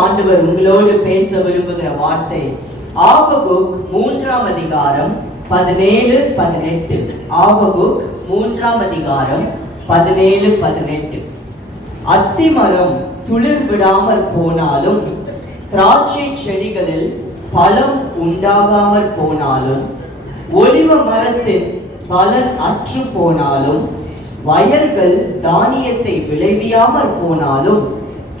ஆண்டவர் உங்களோடு பேச விரும்புகிற வார்த்தை ஆபகுக் 3ஆம் அதிகாரம் 17-18. ஆபகுக் 3ஆம் அதிகாரம் 17-18. அத்திமரம் துளிர் விடாமற் போனாலும், திராட்சை செடிகளில் பழம் உண்டாகாமற் போனாலும், ஒலிவ மரத்தின் பலன் அற்று போனாலும், வயல்கள் தானியத்தை விளைவியாமற் போனாலும்,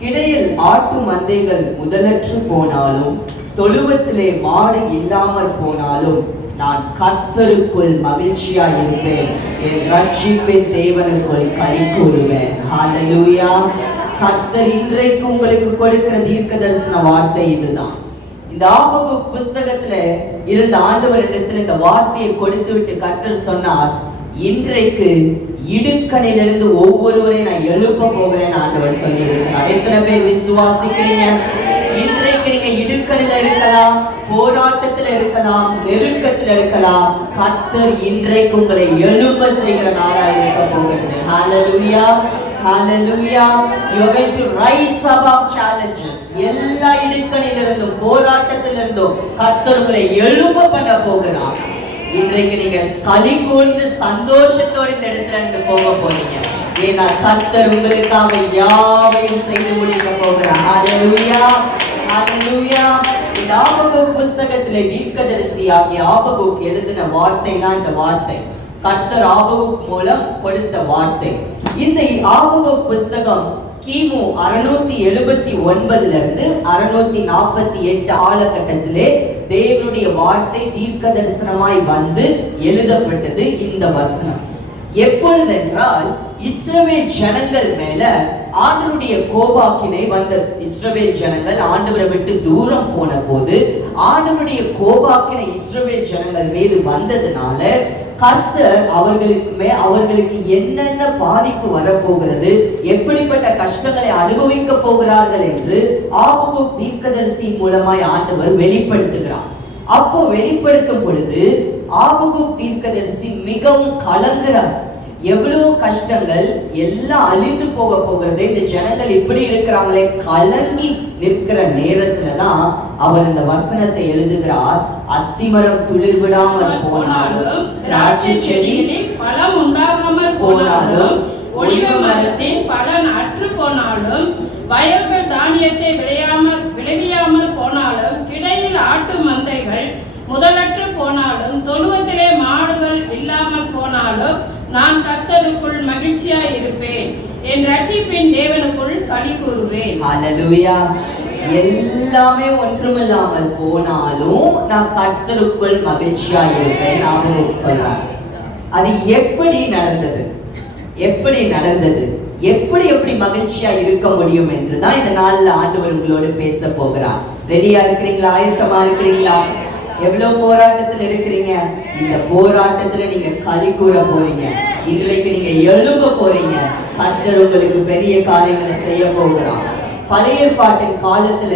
கிடையில் ஆட்டு மந்தைகள் முதலற்று போனாலும், தொழுவத்திலே மாடு இல்லாமற் போனாலும், நான் கர்த்தருக்குள் மகிழ்ச்சியாய் இருப்பேன், என் ரட்சிப்பின் தேவனுக்குள் களி கூறுவேன். ஹல்லேலூயா. கர்த்தர் இன்றைக்கு உங்களுக்கு கொடுக்கிற தீர்க்க தரிசன வார்த்தை இதுதான். இந்த ஆபகுக் புஸ்தகத்துல இருந்த ஆண்டவரிடத்தில் இந்த வார்த்தையை கொடுத்து விட்டு கர்த்தர் சொன்னார், இன்றைக்கு இடுக்கணிலிருந்து ஒவ்வொருவரையும் நான் எழுப்ப போகிறேன் ஆண்டவர் சொல்லி இருக்கிறார். எத்தனை பேர் விசுவாசிக்கிறீங்க? இன்றைக்கு நீங்க இடுக்கணில இருக்கலாம், போராட்டத்துல இருக்கலாம், நெருக்கத்துல இருக்கலாம். கர்த்தர் இன்றைக்கு உங்களை எழுப்ப செய்கிற நாளா இருக்க போகிறது. ஹல்லேலூயா, ஹல்லேலூயா. You are going to rise above challenges. எல்லா இடுக்கணிலிருந்தும் போராட்டத்திலிருந்தும் கர்த்தர் உங்களை எழுப்ப பண்ண போகிறார். இன்றைக்கு நீங்க களி கூர்ந்து சந்தோஷத்தோடு இந்த இடத்துல இருந்து போக போறீங்க. ஏன்னா கர்த்தர் உங்களுக்காக யாவையும் செய்து முடிக்க போகிறார். ஹல்லேலூயா, ஹல்லேலூயா. இந்த ஆபகுக் புஸ்தகத்திலே தீர்க்கதரிசியாகிய ஆபகுக் எழுதின வார்த்தை தான் இந்த வார்த்தை. கர்த்தர் ஆபகுக் மூலம் கொடுத்த வார்த்தை. இந்த ஆபகுக் புஸ்தகம் கிமு 679 இருந்து 648 காலகட்டத்திலே தேவனுடைய வார்த்தை தீர்க்க தரிசனமாய் வந்து எழுதப்பட்டது. இந்த வசனம் எப்பொழுதென்றால் இஸ்ரவேல் ஜனங்கள் மேல ஆண்டவருடைய கோபாக்கினை வந்தது. இஸ்ரவேல் ஜனங்கள் ஆண்டவரை விட்டு தூரம் போன போது ஆண்டவருடைய கோபாக்கினை இஸ்ரவேல் ஜனங்கள் மீது வந்ததுனால கர்த்தர் அவர்களுக்கு என்னென்ன பாதிப்பு வரப்போகிறது, எப்படிப்பட்ட கஷ்டங்களை அனுபவிக்க போகிறார்கள் என்று ஆபகுக் தீர்க்கதரிசி மூலமாய் ஆண்டவர் வெளிப்படுத்துகிறார். அப்போ வெளிப்படுத்தும் பொழுது ஆபகுக் தீர்க்கதரிசி மிகவும் கலங்குறார். எவ்வளவு கஷ்டங்கள் எல்லாம் அழிந்து போக போகிறது, இந்த ஜனங்கள் இப்படி இருக்கிறாங்களே, கலங்கி நிற்கிற நேரத்துலதான் அவர் இந்த வசனத்தை எழுதுகிறார். அத்திமரம் துளிர் விடாமல் போனாலும், திராட்சை செடி பழம் உண்டாகாமல் போனாலும், ஒலிவ மரத்தின் பலன் அற்று போனாலும், வயல்கள் தானியத்தை விளைவியாமல் போனாலும், கிடையில் ஆட்டு மந்தைகள் முதலற்று போனாலும், தொழுவத்திலே மாடுகள் இல்லாமல் போனாலும், நான் கர்த்தருக்குள் மகிழ்ச்சியாய் இருப்பேன், என் ரட்சிப்பின் தேவனுக்குள் களி கூறுவேன். ஹல்லேலூயா. எல்லாமே ஒன்றுமில்லாமல் போனாலும் நான் கர்த்தருக்குள் மகிழ்ச்சியாய் இருப்பேன் ஆபகுக் சொல்றார். அது எப்படி நடந்தது? எப்படி மகிழ்ச்சியா இருக்க முடியும் என்றுதான் இந்த நாள்ல ஆண்டவர் உங்களோடு பேச போகிறார். ரெடியா இருக்கிறீங்களா? ஆயத்தமா இருக்கிறீங்களா? எவ்வளவு போராட்டத்தில் இருக்கிறீங்க? இந்த போராட்டத்துல நீங்க களி கூற போறீங்க. இன்றைக்கு நீங்க எழும்ப போறீங்க. கர்த்தர் உங்களுக்கு பெரிய காரியங்களை செய்ய போகிறார். பழைய ஏற்பாட்டின் காலத்துல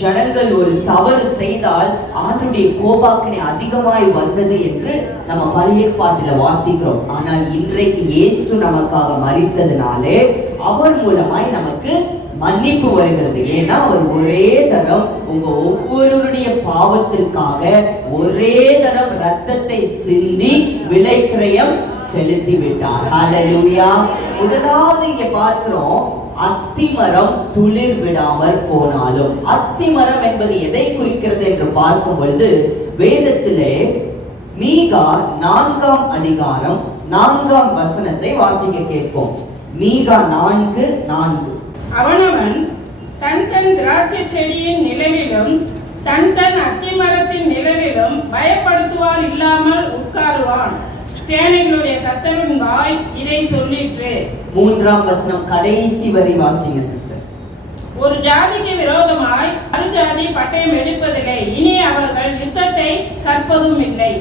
ஜனங்கள் ஒரு தவறு செய்தால் ஆண்டவருடைய கோபாக்கினை அதிகமாய் வந்தது என்று நம்ம பழைய ஏற்பாட்டில வாசிக்கிறோம். ஆனால் இன்றைக்கு இயேசு நமக்காக மரித்ததுனாலே அவர் மூலமாய் நமக்கு மன்னிப்பு வருகிறது. ஏன்னா அவர் ஒரே தரம் உங்க ஒவ்வொருடைய பாவத்திற்காக ஒரே தரம் ரத்தத்தை சிந்தி விலைக்கிரயம் செலுத்தி விட்டார். ஹல்லேலூயா. முதலாவது இங்க பார்க்கிறோம், அத்திமரம் துளிர் விடாமல் போனாலும். அத்திமரம் என்பது எதை குறிக்கிறது என்று பார்க்கும் பொழுது வேதத்திலே மீகா 4ஆம் அதிகாரம் 4ஆம் வசனத்தை வாசிக்க கேட்போம். மீகா 4:4. அவனவன் தன் தன் திராட்சை செடியின் நிழலிலும் தன் தன் அத்திமரத்தின் நிழலிலும் பயப்படுத்துவார் இல்லாமல் உட்காருவான். சேனைகளுடைய கர்த்தரின் வாய் இதை சொல்லிற்று. 3ஆம் வசனம் கடைசி வரை வாசிங்க சிஸ்டர். ஒரு ஜாதிக்கு விரோதமாய் மறு ஜாதி பட்டயம் எடுப்பதில்லை, இனி அவர்கள் யுத்தத்தை கற்பதும் இல்லை.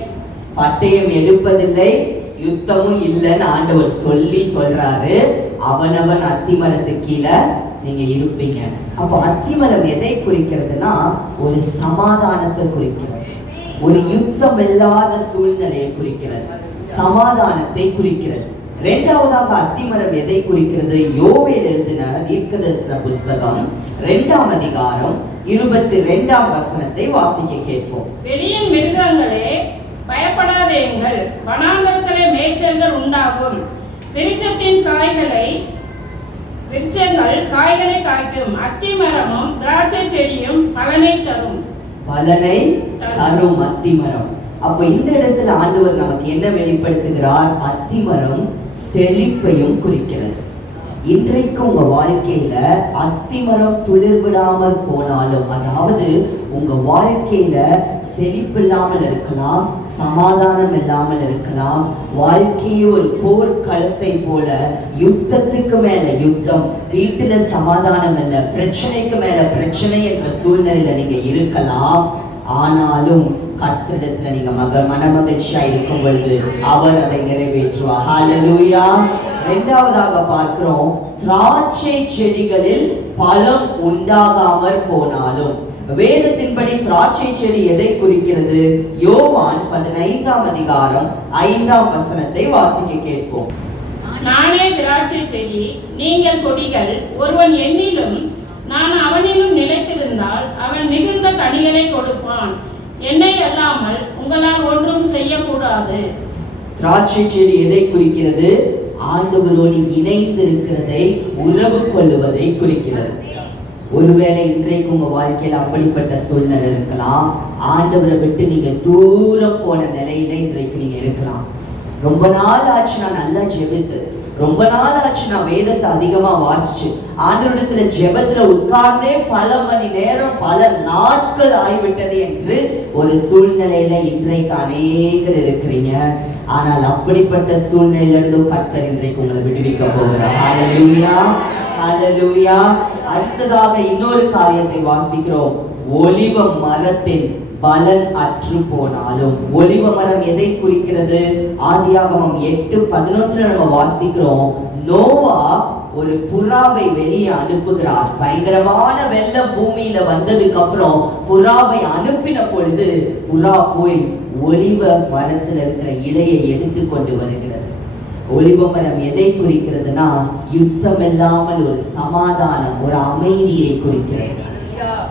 பட்டயம் எடுப்பதில்லை, யுத்தமும் இல்லைன்னு ஆண்டவர் சொல்றாரு. அவனவன் அத்திமரத்துக்கு கீழே நீங்க இருப்பீங்க. அப்போ அத்திமரம் எதை குறிக்கிறதுனா ஒரு சமாதானத்தை குறிக்கிறது, ஒரு யுத்தம் இல்லாத சூழ்நிலையை குறிக்கிறது, சமாதானத்தை குறிக்கிறது. இரண்டாவதாக அத்திமரம் எதை குறிக்கிறது? யோவேல் எழுதின தீர்க்கதரிசன புஸ்தகம் 2ஆம் அதிகாரம் 22ஆம் வசனத்தை வாசிக்க கேட்போம். வெளியின் மிருகங்களே பயப்படாதேங்கள், வனாந்தரத்திலே மேய்ச்சல்கள் உண்டாகும், விருட்சங்கள் காய்களை காய்க்கும், அத்தி மரமும் திராட்சை செடியும் பலனை தரும் அத்தி மரம். அப்ப இந்த இடத்துல ஆண்டவர் நமக்கு என்ன வெளிப்படுத்துகிறார்? அத்தி மரம் செழிப்பையும் குறிக்கிறது. இன்றைக்கு உங்க வாழ்க்கையில அத்திமரம் துளிர்விடாமல் போனாலும், அதாவது உங்க வாழ்க்கையில செழிப்பு இல்லாமல் இருக்கலாம், சமாதானம் இல்லாமல் இருக்கலாம், வாழ்க்கையை ஒரு போர்க்களத்தை போல யுத்தத்துக்கு மேல யுத்தம், வீட்டுல சமாதானம் இல்ல, பிரச்சனைக்கு மேல பிரச்சனை என்ற சூழ்நிலையில நீங்க இருக்கலாம். ஆனாலும் கர்த்தரிடத்துல நீங்க மனமகிழ்ச்சியா இருக்கும் பொழுது அவர் அதை நிறைவேற்றுவார். ஹல்லேலூயா. இரண்டாவதாக பார்க்கிறோம், திராட்சை செடிகளில் பழம் உண்டாகாமற் போனாலும். வேதத்தின்படி திராட்சை செடி எதை குறிக்கிறது? யோவான் 15ஆம் அதிகாரம் 5ஆம் வசனத்தை வாசிக்க கேட்போம். நானே திராட்சை செடி, நீங்கள் கொடிகள். ஒருவன் என்னிலும் நான் அவனிலும் நிலைத்திருந்தால் அவன் மிகுந்த கனிகளை கொடுப்பான். என்னை அல்லாமல் உங்களால் ஒன்றும் செய்யக்கூடாது. திராட்சை செடி எதை குறிக்கிறது? ஆண்டவரோடு இணைந்து இருக்கிறதை, உறவு கொள்ளுவதை குறிக்கிறது. ஒருவேளை இன்றைக்கு உங்க வாழ்க்கையில் அப்படிப்பட்ட சூழ்நிலை இருக்கலாம். ஆண்டவரை விட்டு நீங்க தூரம் போன நிலையில இன்றைக்கு நீங்க இருக்கலாம். ரொம்ப நாள் ஆச்சு நான் நல்லா ஜெபித்து, ரொம்ப நாள் ஆச்சு நான் வேதத்தை அதிகமா வாசிச்சு, ஆண்டவரிடத்துல ஜெபத்துல உட்கார்ந்தே பல மணி நேரம், பல நாட்கள் ஆகிவிட்டது என்று ஒரு சூழ்நிலையில இன்றைக்கு அநேகர் இருக்கிறீங்க. ஆனால் அப்படிப்பட்ட சூழ்நிலையிலிருந்து கர்த்தர் இன்றைக்கு உங்களை விடுவிக்க போகிறார். ஹல்லேலூயா, ஹல்லேலூயா. அடுத்ததாக இன்னொரு காரியத்தை வாசிக்கிறோம். ஒலிவ மரத்தின் பலன் அற்று போனாலும். ஒலிவ மரம் எதை குறிக்கிறது? ஆதியாகமம் 8:11 நம்ம வாசிக்கிறோம். நோவா ஒரு புறாவை வெளியே அனுப்புகிறார். பயங்கரமான வெள்ளம் பூமியில வந்ததுக்கு அப்புறம் புறாவை அனுப்பின பொழுது புறா போய் ஒலிவ மரத்தில் இருக்கிற இலையை எடுத்து கொண்டு வருகிறது. ஒலிவ மரம் எதை குறிக்கிறதுனா யுத்தம் இல்லாமல் ஒரு சமாதானம், ஒரு அமைதியை குறிக்கிறது.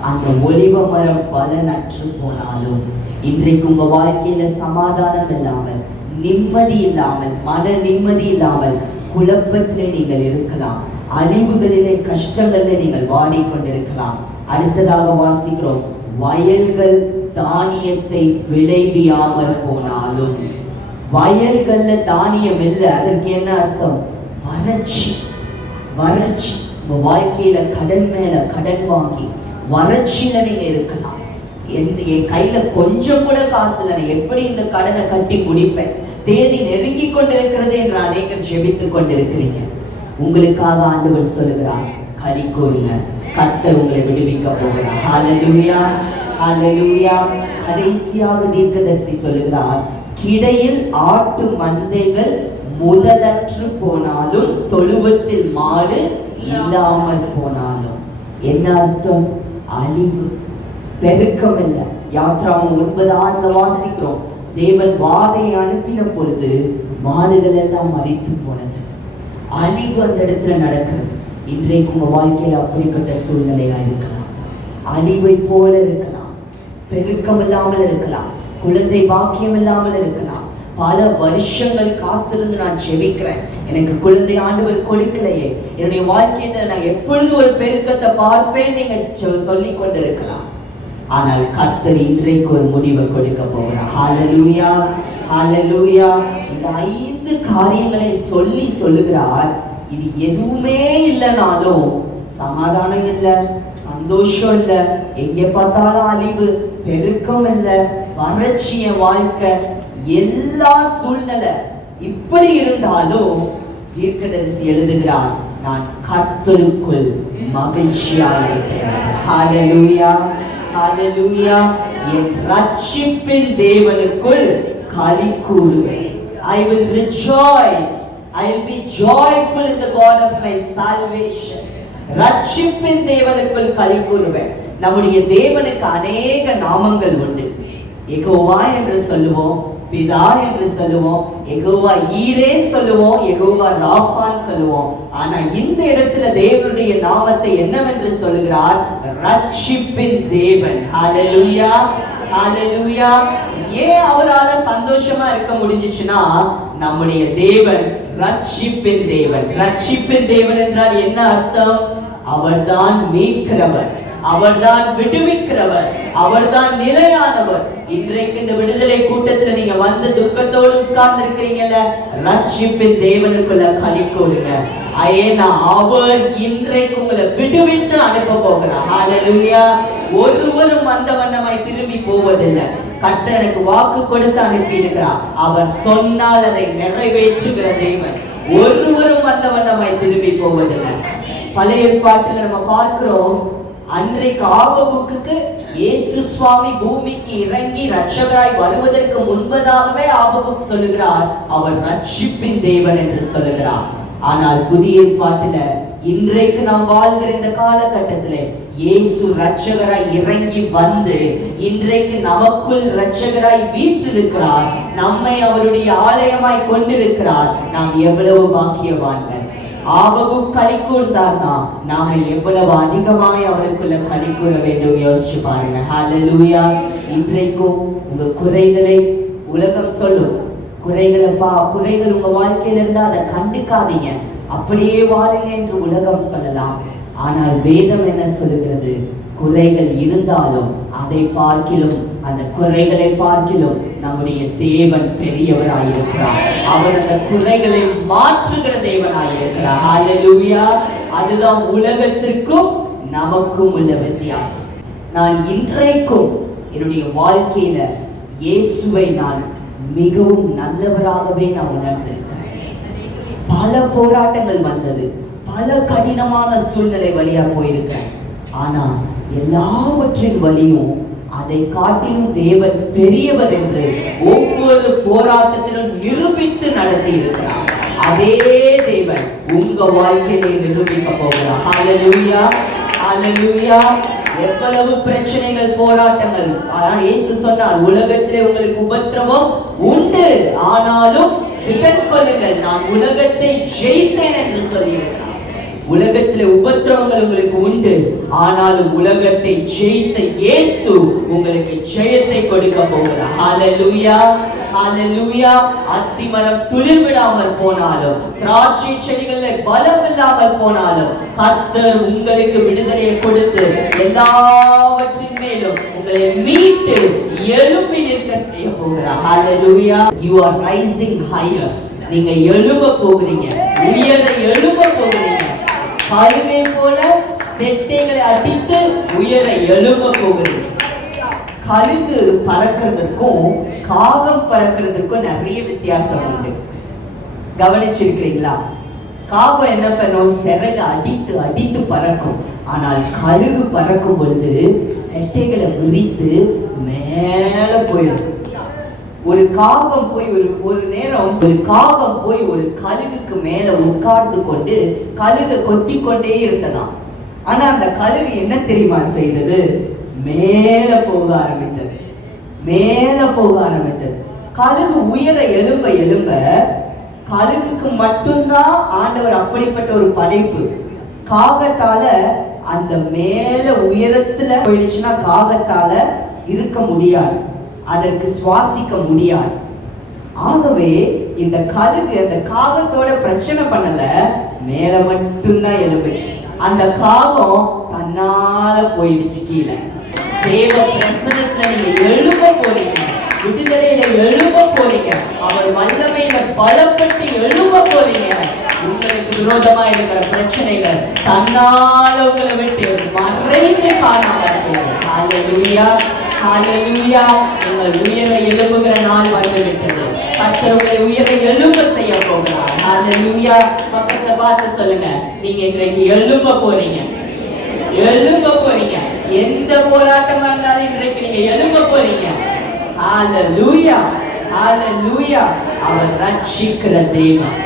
அந்த ஒலிவ மரம் பலனற்று போனாலும், இன்றைக்கு உங்க வாழ்க்கையில சமாதானம் இல்லாமல், நிம்மதி இல்லாமல், மன நிம்மதி இல்லாமல் குழப்பத்திலே நீங்கள் இருக்கலாம். அழிவுகளிலே, கஷ்டங்களிலே நீங்கள் வாடிக்கொண்டிருக்கலாம். அடுத்ததாக வாசிக்கிறோம், வயல்கள் தானியத்தை விளைவியாமல் போனாலும். வயல்கள்ல தானியம் இல்லை, அதற்கு என்ன அர்த்தம்? வறட்சி. வறட்சி. உங்க வாழ்க்கையில கடன் மேல கடன் வாங்கி வறட்சியில நீங்க இருக்கலாம். என் கையில கொஞ்சம் கூட காசு இல்லை, எப்படி இந்த கடனை கட்டி முடிப்பேன், தேதி நெருங்கி கொண்டிருக்கிறது என்று அநேகர் ஜெபித்துக் கொண்டிருக்கிறீங்க. உங்களுக்காக ஆண்டவர் சொல்லுகிறார், களி கூறுங்க, கர்த்தர் உங்களை விடுவிக்க போகிறார். ஹல்லேலூயா, ஹல்லேலூயா. கடைசியாக தீர்க்கதரிசி சொல்லுகிறார், கிடையில் ஆட்டு மந்தைகள் முதலற்று போனாலும், தொழுவத்தில் மாடு இல்லாமல் போனாலும். என்ன அர்த்தம்? அழிவு, பெருக்கம் இல்லை. யாத்ராகமம் 9:6 வாசிக்கிறோம், தேவன் வாதையை அனுப்பின பொழுது மாடுகள் எல்லாம் மரித்து போனது. அழிவு அந்த இடத்துல நடக்கிறது. இன்றைக்கு உங்க வாழ்க்கையில அப்படிப்பட்ட சூழ்நிலையா இருக்கலாம். அழிவை போல இருக்கலாம், பெருக்கம் இல்லாமல் இருக்கலாம், குழந்தை பாக்கியம் இல்லாமல் இருக்கலாம். பல வருஷங்கள் காத்திருந்து நான் ஜெபிக்கிறேன், எனக்கு குழந்தை ஆண்டவர் கொடுக்கலையே, என்னுடைய வாழ்க்கையில நான் எப்பொழுது ஒரு பெருக்கத்தை பார்ப்பேன் நீங்க சொல்லிக் கொண்டிருக்கலாம். ஆனால் கர்த்தர் இன்றைக்கு ஒரு முடிவை கொடுக்க போகிறார். ஹல்லேலூயா, ஹல்லேலூயா. இந்த 5 காரியங்களை சொல்லுகிறார். இது எதுவுமே இல்லைனாலும் சமாதானம் இல்லை, சந்தோஷம் இல்லை, எங்க பார்த்தாலும் அழிவு, பெருக்கம் இல்லை, வறட்சிய வாழ்க்கை, எல்லா சூழ்நிலை இப்படி இருந்தாலும் தீர்க்கதரிசி எழுதுகிறார், நான் கர்த்தருக்குள் மகிழ்ச்சியாக இருக்கிறேன். ஹல்லேலூயா, ஹல்லேலூயா. என் ரட்சிப்பின் தேவனுக்குள் களி கூறுவேன். I will rejoice, I will be joyful in the God of my salvation. ரட்சிப்பின் தேவனுக்குள் களி கூறுவேன். நம்முடைய தேவனுக்கு அநேக நாமங்கள் உண்டு. யெகோவா என்று சொல்லுவோம், பிதா என்று சொல்லுவோம், யெகோவா ஈரேன்னு சொல்லுவோம், யெகோவா ராஃபான்னு சொல்லுவோம். ஆனா இந்த இடத்துல தேவனுடைய நாமத்தை என்னவென்று சொல்லுகிறார்? ரட்சிப்பின் தேவன். ஹalleluya, ஹalleluya. ஏன் அவரால சந்தோஷமா இருக்க முடிஞ்சுச்சுன்னா, நம்முடைய தேவன் ரட்சிப்பின் தேவன். ரட்சிப்பின் தேவன் என்றால் என்ன அர்த்தம்? அவர்தான் மீட்கிறவர், அவர்தான் விடுவிக்கிறவர், அவர்தான் நிலையானவர். இன்றைக்கு இந்த விடுதலை கூட்டத்துல நீங்க வந்து துக்கத்தோடு உட்கார்ந்து இருக்கிறீங்கல்ல, ரட்சிப்பின் தேவனுக்குள்ள களி கூறுங்க. ஏன்னா அவர் இன்றைக்கு உங்களை விடுவித்து அனுப்ப போகிறார். ஹalleluya. ஒருவரும் அந்த வண்ணமாய் திரும்பி போவதில்லை. கர்த்தர் எனக்கு வாக்கு கொடுத்து அனுப்பி இருக்கிறார். அவர் சொன்னால் அதை நிறைவேற்றுகிற தேவன். ஒருவரும் அந்த வண்ணமாய் திரும்பி போவதில்லை. பழைய ஏற்பாட்டில் நம்ம பார்க்கிறோம், அன்றைக்கு ஆபகுக்குக்கு இயேசு சுவாமி பூமிக்கு இறங்கி ரட்சகராய் வருவதற்கு முன்பதாகவே ஆபகுக் சொல்லுகிறார், அவர் ரட்சிப்பின் தேவன் என்று சொல்லுகிறார். ஆனால் புதிய ஏற்பாட்டில இன்றைக்கு நாம் வாழ்கிற இந்த காலகட்டத்திலே இயேசு ரட்சகராய் இறங்கி வந்து இன்றைக்கு நமக்குள் ரட்சகராய் வீற்றிருக்கிறார். நம்மை அவருடைய ஆலயமாய் கொண்டிருக்கிறார். நாம் எவ்வளவு பாக்கியவான்கள். ஆபகுக் களி கூர்ந்தார்னா நாம எவ்வளவு அதிகமாய் அவருக்குள்ள களி கூற வேண்டும். யோசிச்சு பாருங்க. ஹalleluya. இன்றைக்கும் உங்க குறைகளை உலகம் சொல்லும். குறைகள் உங்க வாழ்க்கையில இருந்தா அதை கண்டுக்காதீங்க, அப்படியே வாழுங்க என்று உலகம் சொல்லலாம். ஆனால் வேதம் என்ன சொல்லுகிறது? குறைகள் இருந்தாலும் அதை பார்க்கிலும், அந்த குறைகளை பார்க்கிலும் நம்முடைய தேவன் பெரியவராயிருக்கிறார். அவர் அந்த குறைகளை மாற்றுகிற தேவனாயிருக்கிறார். ஹalleluya. அதுதான் உலகத்திற்கும் நமக்கும் உள்ள வித்தியாசம். நான் இன்றைக்கும் என்னுடைய வாழ்க்கையில இயேசுவை நான் மிகவும் நல்லவராகவே நான் உணர்ந்திருக்கிறேன். பல போராட்டங்கள் வந்தது, பல கடினமான சூழ்நிலை வழியா போயிருக்கேன். ஆனா எல்லாவற்றின் வழியும் அதை காட்டிலும் தேவன் பெரியவர் என்று ஒவ்வொரு போராட்டத்திலும் நிரூபித்து நடத்தி இருக்கிறார். அதே தேவன் உங்க வாழ்க்கையிலே நிரூபிக்க போகிறார். ஹalleluya, ஹalleluya. எவ்வளவு பிரச்சனைகள், போராட்டங்கள், ஆனால் இயேசு சொன்னார், உலகத்திலே உங்களுக்கு உபத்திரவம் உண்டு, ஆனாலும் திடன் கொள்ளுங்கள், நான் உலகத்தை ஜெயித்தேன் என்று சொல்லியிருக்கிறார். உலகத்திலே உபத்திரவங்கள் உங்களுக்கு உண்டு, ஆனாலும் உலகத்தை ஜெயித்த இயேசு உங்களுக்கு ஜெயத்தை கொடுக்க போகிறார். ஹalleluya, ஹalleluya. அத்திமரம் துளிர் விடாமல் போனாலும், திராட்சை செடிகளில் பலம் இல்லாமல் போனாலும், கர்த்தர் உங்களுக்கு விடுதலையை கொடுத்து எல்லாவற்றின் மேலும் உங்களை மீட்டு எழும்பி நிற்க செய்ய போகிறார். ஹalleluya. You are rising higher. நீங்க எழும்ப போகிறீங்க, உயர எழும்ப போகிறீங்க. கழுகை போல செட்டைகளை அடித்து உயர எழும்ப போகிறீங்க. கழுகு பறக்கிறதுக்கும் காகம் பறக்கிறதுக்கும் நிறைய வித்தியாசம் உண்டு. கவனிச்சிருக்கிறீங்களா? காகம் என்ன பண்ணும்? சிறகு அடித்து அடித்து பறக்கும். ஆனால் கழுகு பறக்கும் பொழுது செட்டைகளை விரித்து மேல போயிடும். ஒரு காகம் போய் ஒரு காகம் போய் ஒரு கழுகுக்கு மேல உட்கார்ந்து கொண்டு கழுகை கொத்தி கொண்டே இருந்ததாம். ஆனா அந்த கழுகு என்ன தெரியுமா செய்தது? மேல போக ஆரம்பித்தது, மேல போக ஆரம்பித்தது. கழுகு உயர எழும்ப எழும்ப, கழுகுக்கு மட்டும்தான் ஆண்டவர் அப்படிப்பட்ட ஒரு படைப்பு. காகத்தால அந்த மேல உயரத்துல போயிடுச்சுன்னா காகத்தால இருக்க முடியாது, அதற்கு சுவாசிக்க முடியாது. ஆகவே இந்த கழுகு அந்த காகத்தோட பிரச்சனை பண்ணல, மேல மட்டும்தான் எழும்புச்சு. அந்த காகம் தன்னால போயிடுச்சு கீழே. தேவ பிரசன்னத்துல நீங்க எழும்ப போறீங்க, விடுதலையில எழும்ப போறீங்க, அவர் வல்லமையில பலப்பட்டு எழும்ப போறீங்க. உங்களுக்கு விரோதமா இருக்கிற பிரச்சனைகள் தன்னால உங்களை விட்டு மறைந்து காணாமல் போகும். ஹalleluya, ஹalleluya. நீங்கள் உயர எழும்புகிற நாள் வந்துவிட்டது. கர்த்தர் உங்களை உயர எழும்ப செய்ய போகிறார். ஹalleluya. பக்கத்துல பார்த்து சொல்லுங்க, நீங்க இன்றைக்கு எழும்ப போறீங்க, எழும்ப போறீங்க. எந்த போராட்டமா இருந்தாலும் இன்றைக்கு நீங்க எழும்ப போறீங்க. ஹalleluya, ஹalleluya. அவர் ரட்சிக்கிற தேவன்,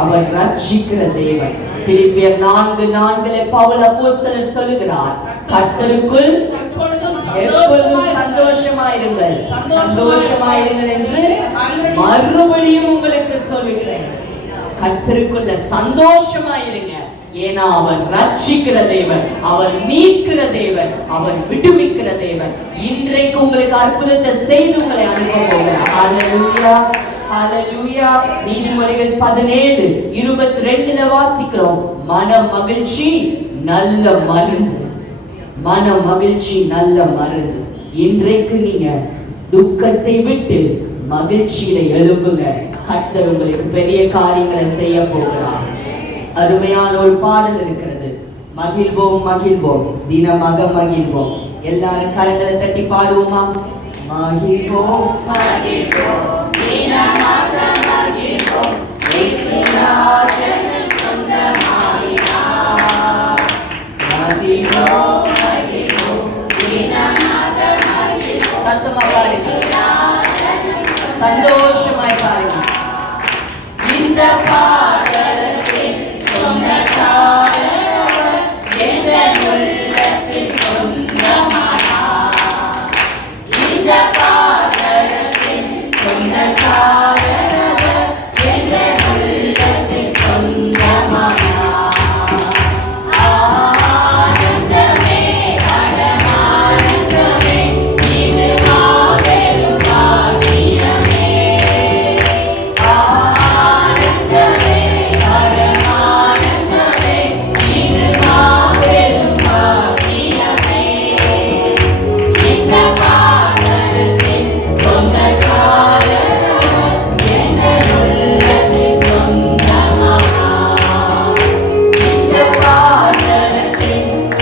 அவர் ரட்சிக்கிற தேவன். பிலிப்பியர் 4:4 பவுல் அப்போஸ்தலர் சொல்லுகிறார், கர்த்தருக்குள் எப்பொழுதும் சந்தோஷமாய் சந்தோஷமாயிருங்கள் சந்தோஷமாயிருங்கள் என்று மறுபடியும் உங்களுக்கு சொல்லுகிறேன். கர்த்தருக்குள்ள சந்தோஷமாயிருங்க. ஏன்னா அவர் ரட்சிக்கிற தேவன், அவர் மீட்கிற தேவன், அவர் விடுவிக்கிற தேவன். இன்றைக்கு உங்களுக்கு அற்புதத்தை செய்து உங்களை அனுப்ப போகிறார். ஹல்லேலூயா, ஹல்லேலூயா. நீதிமொழிகள் 17:22 வாசிக்கிறோம், மன மகிழ்ச்சி நல்ல மருந்து, மன மகிழ்ச்சி நல்ல மருந்து. இன்றைக்கு நீங்க துக்கத்தை விட்டு மகிழ்ச்சியில எழும்புங்க. கர்த்தர் உங்களுக்கு பெரிய காரியங்களை செய்ய போகிறார். அருமையான ஒரு பாடல் இருக்கிறது, மகிழ்வோம் மகிழ்வோம் தினமாக மகிழ்வோம். எல்லாரும் கரங்களை தட்டி பாடுவோமா? மகிழ்வோம் மகிழ்வோம் தினமாக மகிழ்வோம், இயேசுராஜன் சொந்தமாயினார். மகிழ்வோம் மகிழ்வோம் தினமாக மகிழ்வோம். சத்தமாக பாடுங்க, சந்தோஷமாய் பாடுங்க. இந்த பாடலுக்கு சொந்தக்காரர் என்ற உள்ளத்தில் சொந்தமானார். இந்த பாடலுக்கு சொந்தக்காரர் என்ற உள்ளத்தில் சொந்தமானார். ஆனந்தமே பரமானந்தமே, இது மாபெரும் பாக்கியமே. ஆனந்தமே பரமானந்தமே, இது மாபெரும் பாக்கியமே. இந்த பாடலுக்கு சொந்தக்காரர் என்ற உள்ளத்தில் சொந்தமானார். இந்த பாடலுக்கு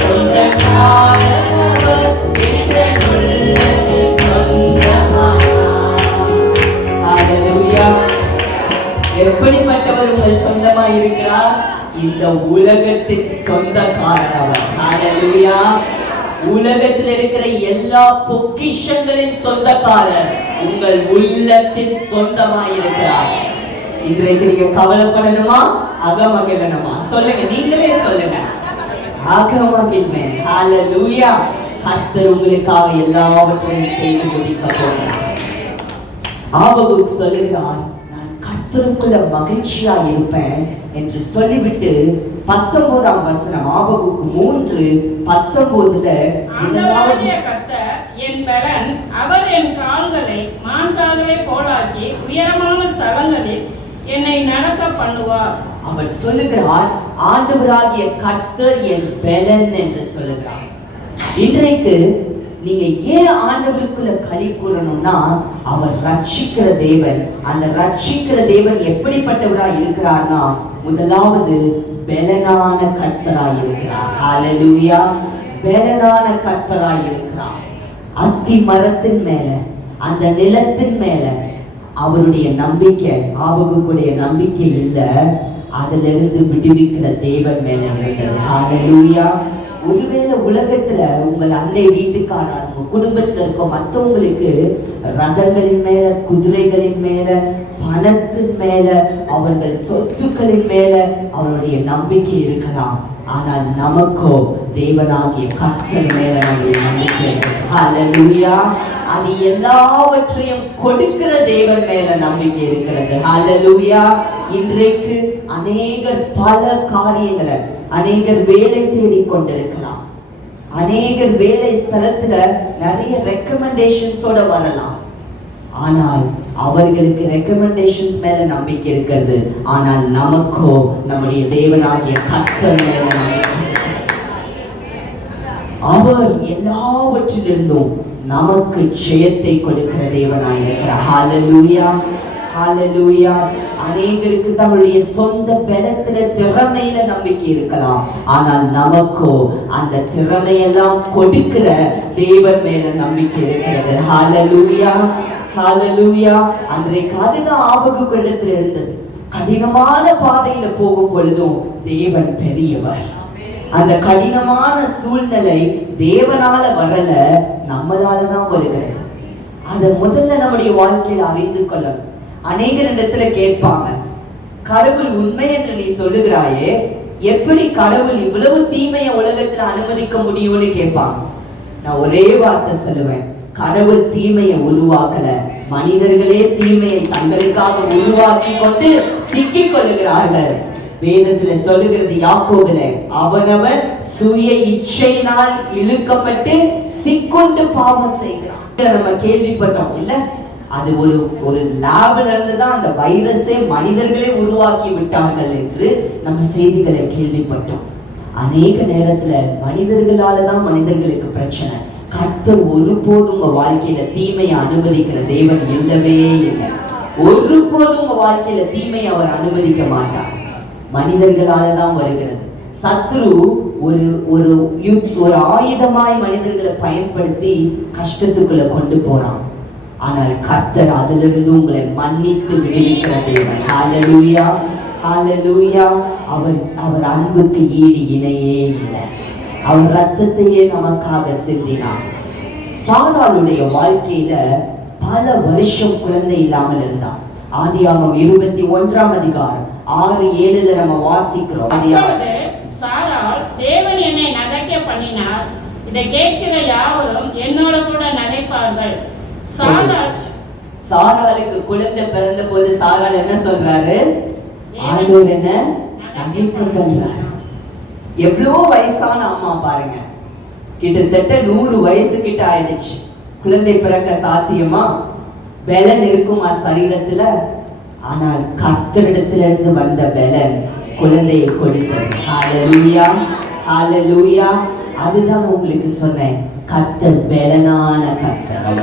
சொந்தக்காரர் என்ற உள்ளத்தில் சொந்தமானார். ஹல்லேலூயா. எப்படிப்பட்டவர் உங்கள் சொந்தமா இருக்கிறார்? இந்த உலகத்தின் சொந்தக்காரர் அவர். ஹல்லேலூயா. உலகத்தில் இருக்கிற எல்லா பொக்கிஷங்களின் சொந்தக்காரர் உங்கள் உள்ளத்தின் சொந்தமா இருக்கிறார். இன்றைக்கு நீங்க கவலைப்படணுமா அகமகிழணுமா? சொல்லுங்க, நீங்களே சொல்லுங்க. அகமகிழ்வேன். ஹல்லேலூயா. கர்த்தர் உங்களுக்காக எல்லாவற்றையும் செய்து முடிக்க போகிறார். ஆபகுக் சொல்லுகிறார், நான் கர்த்தருக்குள்ள மகிழ்ச்சியா இருப்பேன் என்று சொல்லிவிட்டு 19ஆம் வசனம், ஆபகுக் 3:19 ஆண்டவராகிய கர்த்தர் என் பலன், அவர் என் கால்களை மான்கால்களை போலாக்கி உயரமான ஸ்தலங்களில் என்னை நடக்க பண்ணுவார். அவர் சொல்லுகிறார், ஆண்டவராகிய கர்த்தர் என் பலன் என்று சொல்லுகிறார். இன்றைக்கு நீங்க ஏன் ஆண்டவருக்குள்ள களி கூறணும்னா, அவர் ரட்சிக்கிற தேவன். அந்த ரட்சிக்கிற தேவன் எப்படிப்பட்டவராய் இருக்கிறார்னா, முதலாவது பெலனான கர்த்தராய் இருக்கிறார். ஹல்லேலூயா. பெலனான கர்த்தராய் இருக்கிறார். அத்தி மரத்தின் மேல, அந்த நிலத்தின் மேல அவருடைய நம்பிக்கை, ஆபகுக்குடைய நம்பிக்கை இல்ல, அதிலிருந்து விடுவிக்கிற தேவன் மேல இருந்தது. ஹல்லேலூயா. ஒருவேளை உலகத்துல உங்கள் அண்டை வீட்டுக்காரர், உங்க குடும்பத்துல இருக்க மற்றவங்களுக்கு ரதங்களின் மேல, குதிரைகளின் மேல, பணத்தின் மேல, அவர்கள் சொத்துக்களின் மேல அவருடைய நம்பிக்கை இருக்கலாம். ஆனால் நமக்கோ தேவனாகிய கர்த்தர் மேல நம்முடைய நம்பிக்கை இருக்கு. ஹல்லேலூயா. அது எல்லாவற்றையும் கொடுக்கிற தேவன் மேல நம்பிக்கை இருக்கிறது. ஹல்லேலூயா. இன்றைக்கு அநேகர் பல காரியங்களை, அநேகர் வேலை தேடிக் கொண்டிருக்கலாம். அநேகர் வேலை ஸ்தலத்துல நிறைய ரெக்கமெண்டேஷன்ஸோட வரலாம். ஆனால் அவர்களுக்கு ரெக்கமெண்டேஷன்ஸ் மேல நம்பிக்கை இருக்கிறது. ஆனால் நமக்கோ நம்முடைய தேவனாகிய கர்த்தர் மேல நம்பிக்கை இருக்கிறது. அவர் எல்லாவற்றிலிருந்தும் நமக்கு ஜெயத்தை கொடுக்கிற தேவனாயிருக்கிறார். ஹல்லேலூயா, ஹல்லேலூயா. அநேகருக்கு தங்களுடைய சொந்த பலத்தில, திறமையில நம்பிக்கை இருக்கலாம். ஆனால் நமக்கோ அந்த திறமையெல்லாம் கொடுக்கிற தேவன் மேல நம்பிக்கை இருக்கிறது. ஹல்லேலூயா, ஹல்லேலூயா. அன்றைக்கு அதுதான் ஆபகுக்கு இடத்தில் இருந்தது. கடினமான பாதையில போகும் பொழுதும் தேவன் பெரியவர். அந்த கடினமான சூழ்நிலை தேவனால வரல, நம்மளால தான் வருகிறது. அதை முதல்ல நம்முடைய வாழ்க்கையில அறிந்து கொள்ளணும். அநேகரிடத்துல கேட்பாங்க, கடவுள் உண்மை என்று நீ சொல்லுகிறாயே, எப்படி கடவுள் இவ்வளவு தீமையை உலகத்துல அனுமதிக்க முடியும்னு கேட்பாங்க. நான் ஒரே வார்த்தை சொல்லுவேன், கடவுள் தீமையை உருவாக்கல, மனிதர்களே தீமையை தங்களுக்காக உருவாக்கி கொண்டு சிக்கிக் கொள்ளுகிறார்கள். வேதத்துல சொல்லுகிறது யாக்கோபுல, அவனவன் சுய இச்சையினால் இழுக்கப்பட்டு சிக்கொண்டு பாவம் செய்கிறான். நம்ம கேள்விப்பட்டோம் இல்ல, அது ஒரு லேப்ல இருந்து தான் அந்த வைரஸை மனிதர்களே உருவாக்கி விட்டார்கள் என்று நம்ம செய்திகளை கேள்விப்பட்டோம். அநேக நேரத்துல மனிதர்களால தான் மனிதர்களுக்கு பிரச்சனை. கர்த்தர் ஒருபோதும் உங்க வாழ்க்கையில தீமையை அனுமதிக்கிற தேவன் இல்லவே இல்லை. ஒருபோதும் உங்க வாழ்க்கையில தீமையை அவர் அனுமதிக்க மாட்டார். மனிதர்களால தான் வருகிறது. சத்ரு ஒரு ஆயுதமாய் மனிதர்களை பயன்படுத்தி கஷ்டத்துக்குள்ள கொண்டு போறான். ஆனால் கர்த்தர் அதிலிருந்து உங்களை மன்னித்து விடுவிக்கிற தேவன். ஹல்லேலூயா, ஹல்லேலூயா. அவர் அன்புக்கு ஈடு இணையே இல்லை. அவர் ரத்தத்தையே நமக்காக சிந்தினார். சாராளுடைய வாழ்க்கையில பல வருஷம் குழந்தை இல்லாமல் இருந்தார். ஆதியாகமம் 21 அதிகாரம் 6-7 நம்ம வாசிக்கிறோம். சாராள், தேவன் என்னை நகைக்க பண்ணினார், இதை கேட்கிற யாவரும் என்னோட கூட நகைப்பார்கள். சாராளுக்கு குழந்தை பிறந்த போது சாராள் என்ன சொல்றாரு? ஆண்டவர் என்ன நகைக்க பண்றாரு. எவ்வளோ வயசான அம்மா பாருங்க, கிட்டத்தட்ட 100 வயசு கிட்ட ஆயிடுச்சு. குழந்தை பிறக்க சாத்தியமா? பலன் இருக்குமா சரீரத்துல? ஆனால் கர்த்தரிடத்திலிருந்து வந்த பலன் குழந்தையை கொடுத்தது. ஹல்லேலூயா, ஹல்லேலூயா. அதுதான் உங்களுக்கு சொன்னேன், கர்த்தர் பலனான கர்த்தர்,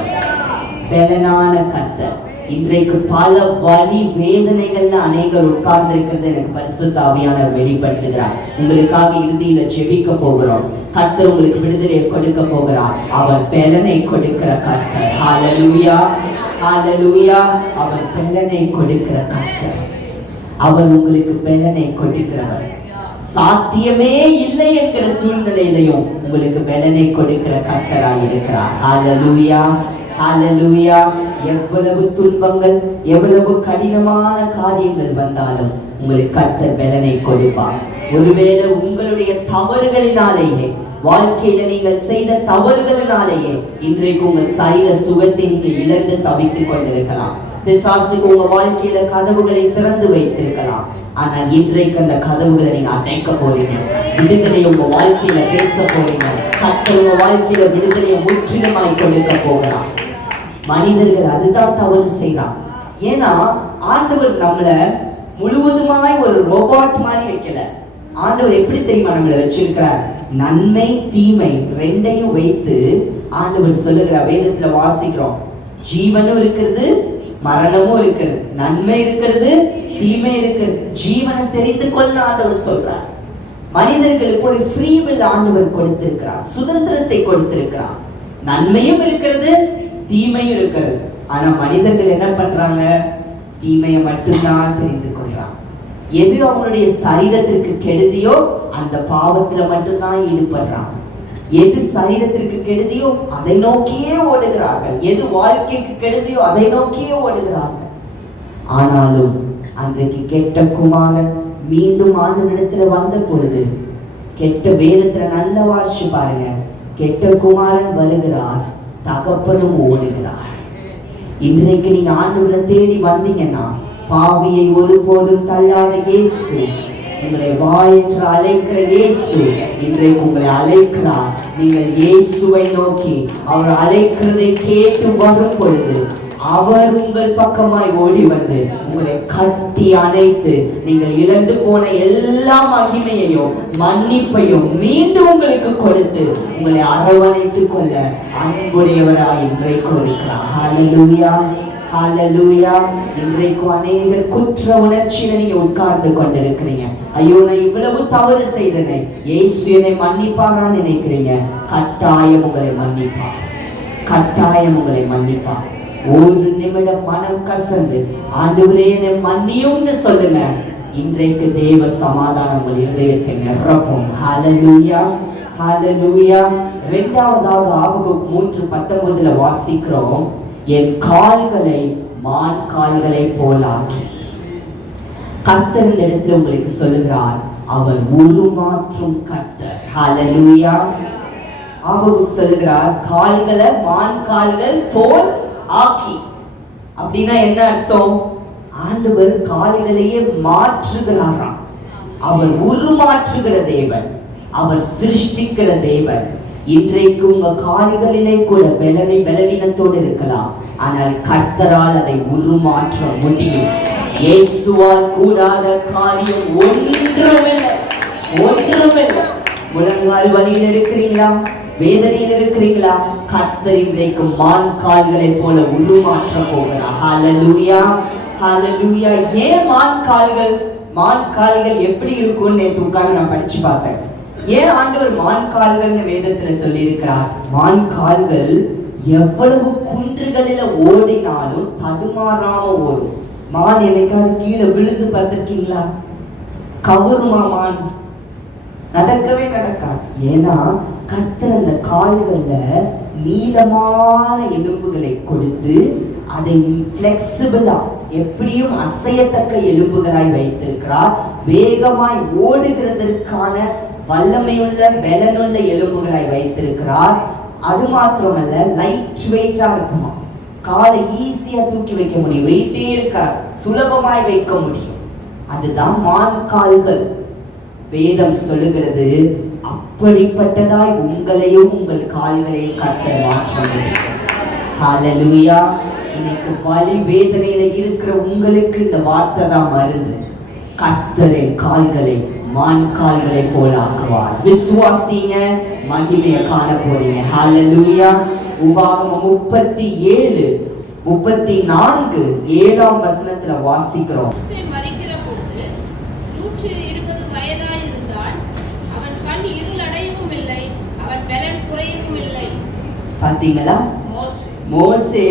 பலனான கர்த்தர். இன்றைக்கு பல வலி வேதனைகள்ல அநேகர் உட்கார்ந்து இருக்கிறது எனக்கு பரிசுத்த ஆவியானவர் வெளிப்படுத்துகிறார். உங்களுக்காக இறுதியில ஜெபிக்க போகிறோம். கர்த்தர் உங்களுக்கு விடுதலையை கொடுக்க போகிறார். அவர் பலனை கொடுக்கிற கர்த்தர். ஹல்லேலூயா, ஹல்லேலூயா. அவர் பலனை கொடுக்கிற கர்த்தர். அவர் உங்களுக்கு பலனை கொடுக்கிறவர். சாத்தியமே இல்லை என்கிற சூழ்நிலையிலையும் உங்களுக்கு பலனை கொடுக்கிற கர்த்தராய் இருக்கிறார். ஹல்லேலூயா, ஹல்லேலூயா. எவ்வளவு துன்பங்கள், எவ்வளவு கடினமான காரியங்கள் வந்தாலும் உங்களுக்கு கர்த்தர் பலனை கொடுப்பார். ஒருவேளை உங்களுடைய தவறுகளினாலேயே, வாழ்க்கையில நீங்கள் செய்த தவறுகளினாலேயே இன்றைக்கு உங்கள் சரீர சுகத்தை நீங்க இழந்து தவித்துக் கொண்டிருக்கலாம். பிசாசுக்கு உங்க வாழ்க்கையில கதவுகளை திறந்து வைத்திருக்கலாம். ஆனா இன்றைக்கு அந்த கதவுகளை நீங்க அடைக்க போறீங்க. விடுதலையை உங்க வாழ்க்கையில பேச போறீங்க. கர்த்தர் உங்க வாழ்க்கையில விடுதலையை முற்றிலுமாய் கொடுக்க போகிறார். மனிதர்கள் அதுதான் தவறு செய்யறான். ஏன்னா ஆண்டவர் நம்மள முழுவதுமாய் ஒரு ரோபோட் மாதிரி வைக்கல. ஆண்டவர் எப்படி தெரியுமா நம்மளை வச்சிருக்கிறார்? நன்மை தீமை ரெண்டையும் வைத்து ஆண்டவர் சொல்லுகிறார். வேதத்துல வாசிக்கிறோம், ஜீவனும் இருக்கிறது, மரணமும் இருக்கிறது, நன்மை இருக்கிறது, தீமை இருக்கிறது. ஜீவனை தெரிந்து கொள்ள ஆண்டவர் சொல்றார். மனிதர்களுக்கு ஒரு ஃப்ரீ வில் ஆண்டவர் கொடுத்திருக்கிறார், சுதந்திரத்தை கொடுத்திருக்கிறார். நன்மையும் இருக்கிறது, தீமையும் இருக்கிறது. ஆனா மனிதர்கள் என்ன பண்றாங்க? தீமையை மட்டும்தான் தெரிந்து கொள்றாங்க. எது அவங்களுடைய சரீரத்திற்கு கெடுதியோ அந்த பாவத்துல மட்டும்தான் ஈடுபடுறாங்க. எது சரீரத்திற்கு கெடுதியோ அதை நோக்கியே ஓடுகிறார்கள். எது வாழ்க்கைக்கு கெடுதியோ அதை நோக்கியே ஓடுகிறார்கள். ஆனாலும் அன்றைக்கு கெட்ட குமாரன் மீண்டும் ஆண்டவரிடத்துல வந்த பொழுது, கெட்ட வேதத்துல நல்ல வாசிச்சு பாருங்க, கெட்ட குமாரன் வருகிறார், தகப்பனும் ஓடுகிறார். இன்றைக்கு நீங்க ஆண்டவரை தேடி வந்தீங்கன்னா, பாவியை ஒருபோதும் தள்ளாத இயேசு, உங்களை வா என்று அழைக்கிற இயேசு இன்றைக்கு உங்களை அழைக்கிறார். நீங்கள் இயேசுவை நோக்கி அவர் அழைக்கிறதை கேட்டு வரும் பொழுது அவர் உங்கள் பக்கமாய் ஓடி வந்து உங்களை கட்டி அணைத்து நீங்கள் இழந்து போன எல்லா மகிமையையும் மன்னிப்பையும் மீண்டும் உங்களுக்கு கொடுத்து உங்களை அரவணைத்துக் கொள்ள அன்புடையவராய் இன்றைக்கு இருக்கிறார். ஹல்லேலூயா, ஹல்லேலூயா. இன்றைக்கு அநேகர் குற்ற உணர்ச்சியில நீங்க உட்கார்ந்து கொண்டிருக்கிறீங்க. ஐயோ, நான் இவ்வளவு தவறு செய்தேன், இயேசு என்னை மன்னிப்பாரான்னு நினைக்கிறீங்க. கட்டாயம் உங்களை மன்னிப்பார், கட்டாயம் உங்களை மன்னிப்பார். ஒரு நிமிடம் மனம் கசந்து ஆண்டவரே என்னை மன்னியும்னு சொல்லுங்க. இன்றைக்கு தேவ சமாதானம் உங்கள் இதயத்தை நிரப்பும். ஹல்லேலூயா, ஹல்லேலூயா. இரண்டாவதாக ஆபகுக் 3:19 வாசிக்கிறோம், என் கால்களை மான் கால்களை போலாக்கி. கர்த்தர் இந்த இடத்துல உங்களுக்கு சொல்லுகிறார், அவர் உருமாற்றும் கர்த்தர். ஹல்லேலூயா, ஆபகுக் சொல்லுகிறார், கால்களை மான் கால்கள் போல் ஆக்கி. அப்படின்னா என்ன அர்த்தம்? ஆண்டவர் கால்களையே மாற்றுகிறாராம். அவர் உருமாற்றுகிற தேவன், அவர் சிருஷ்டிக்கிற தேவன். இன்றைக்கு உங்க கால்களிலே கூட பலவீனத்தோடு இருக்கலாம், ஆனால் கர்த்தரால் அதை உருமாற்ற முடியும். இயேசுவால் கூடாத காரியம் ஒன்றுமில்லை, ஒன்றுமில்லை. முழங்கால் வலியில் இருக்கிறீங்களா, வேதனையில் இருக்கிறீங்களா? கர்த்தர் இன்றைக்கு மான் கால்களை போல உருமாற்ற போகிறார். ஹல்லேலூயா, ஹல்லேலூயா. ஏன் மான் கால்கள்? மான் கால்கள் எப்படி இருக்கும்னு நேற்று உட்கார்ந்து நான் படிச்சு பார்த்தேன். ஏன் ஆண்டவர் மான் கால்கள்னு வேதத்துல சொல்லி இருக்கிறார்? மான் கால்கள் எவ்வளவு குன்றுகளில ஓடினாலும் தடுமாறாம ஓடும். மான் என்னைக்காவது கீழே விழுந்து பார்த்திருக்கீங்களா? கவுருமா மான்? நடக்கவே நடக்காது. ஏன்னா கர்த்தர் அந்த கால்கள்ல நீளமான எலும்புகளை கொடுத்து அதை பிளெக்சிபிளா, எப்படியும் அசையத்தக்க எலும்புகளாய் வைத்திருக்கிறார். வேகமாய் ஓடுகிறதற்கான வல்லமையுள்ள பலனுள்ள எலும்புகளாய் வைத்திருக்கிறார். அது மாத்திரமல்ல, லைட் வெயிட்டா இருக்குமா, காலை ஈஸியா தூக்கி வைக்க முடியும், வெயிட்டே இருக்கா, சுலபமாய் வைக்க முடியும். அதுதான் மான் கால்கள். வேதம் சொல்லுகிறது, அப்படிப்பட்டதாய் உங்களையும் உங்கள் கால்களையும் கர்த்தர் மாற்ற முடியும். ஹல்லேலூயா. இன்னைக்கு வலி வேதனையில இருக்கிற உங்களுக்கு இந்த வார்த்தை தான் மருந்து. கர்த்தரின் கால்களை மான் கால்களை போல ஆக்குவார். விசுவாசிங்க, மகிமையை காண போறீங்க. ஹல்லேலூயா. உபாகமம் 37 34 7ஆம் வசனத்துல வாசிக்கிறோம். மரிக்கிற போது 120 வயதாயிருந்தான். அவன் கண் இருள் அடையவும் இல்லை, அவன் பலன் குறையவும் இல்லை. பாத்தீங்களா? மோசே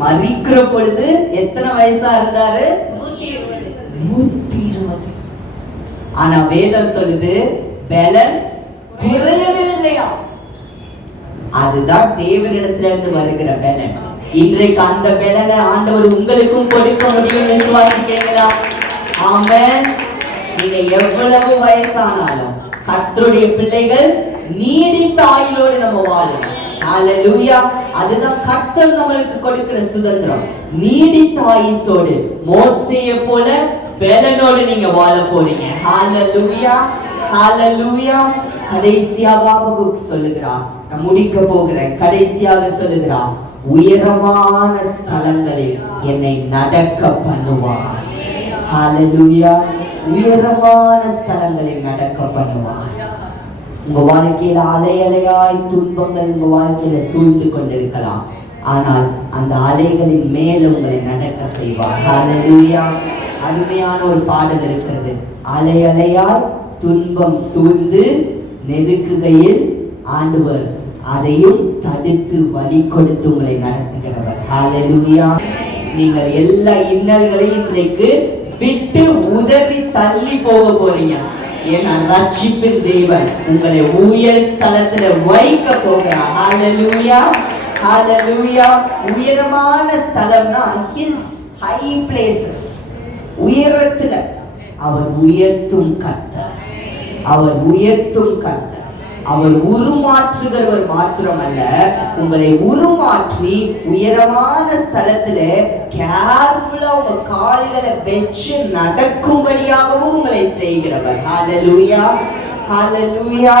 மரிக்கிற பொழுது எத்தனை வயசா இருந்தாரு? 120. ஆனா வேதம் சொல்லுது பலன் குறையவே இல்லையா. அதுதான் தேவனிடத்திலிருந்து வருகிற பலன். இன்றைக்கு அந்த பலனை ஆண்டவர் உங்களுக்கும் கொடுக்க முடியும். விசுவாசிக்கிறீங்களா? ஆமென். நீங்க எவ்வளவு வயசானாலும் கர்த்தருடைய பிள்ளைகள் நீடித்த ஆயுளோடு நம்ம வாழணும். ஹல்லேலூயா. அதுதான் கர்த்தர் நம்மளுக்கு கொடுக்கிற சுதந்திரம். நீடித்த ஆயுசோடு மோசேயை போல பலனோடு நீங்க வாழ போறீங்க. ஹல்லேலூயா, ஹல்லேலூயா. கடைசியாக ஆபகுக் சொல்லுகிறார், நான் முடிக்க போகிறேன். கடைசியாக சொல்லுகிறார், உயரமான ஸ்தலங்களில் என்னை நடக்க பண்ணுவார். ஹல்லேலூயா. உயரமான ஸ்தலங்களில் நடக்க பண்ணுவார். உங்க வாழ்க்கையில அலையலையாய் துன்பங்கள் உங்க வாழ்க்கையில சூழ்ந்து கொண்டிருக்கலாம், ஆனால் அந்த அலைகளின் மேல உங்களை நடக்க செய்வார். ஹல்லேலூயா. அருமையான ஒரு பாடல் இருக்கிறது. அலை அலையாய் துன்பம் சூழ்ந்து நெருக்குகையில் ஆண்டவர் அதையும் தடுத்து வழி கொடுத்து உங்களை நடத்துகிறவர். ஹல்லேலூயா. நீங்கள் எல்லா இன்னல்களையும் இன்றைக்கு விட்டு உதறி தள்ளி போக போறீங்க. ஏன்னா ரட்சிப்பின் தேவன் உங்களை உயர் ஸ்தலத்துல வைக்க போகிறார். ஹல்லேலூயா, ஹல்லேலூயா. உயரமான ஸ்தலம்னா ஹில்ஸ், ஹை பிளேசஸ். உயரத்துல அவர் உயர்த்தும் கர்த்தர், அவர் உயர்த்தும் கர்த்தர். அவர் உருமாற்றுகிறவர் மாத்திரமல்ல, உங்களை உருமாற்றி உயரமான ஸ்தலத்துல கேர்ஃபுல்லா உங்க கால்களை வெச்சு நடக்கும்படியாகவும் உங்களை செய்கிறவர். ஹல்லேலூயா, ஹல்லேலூயா.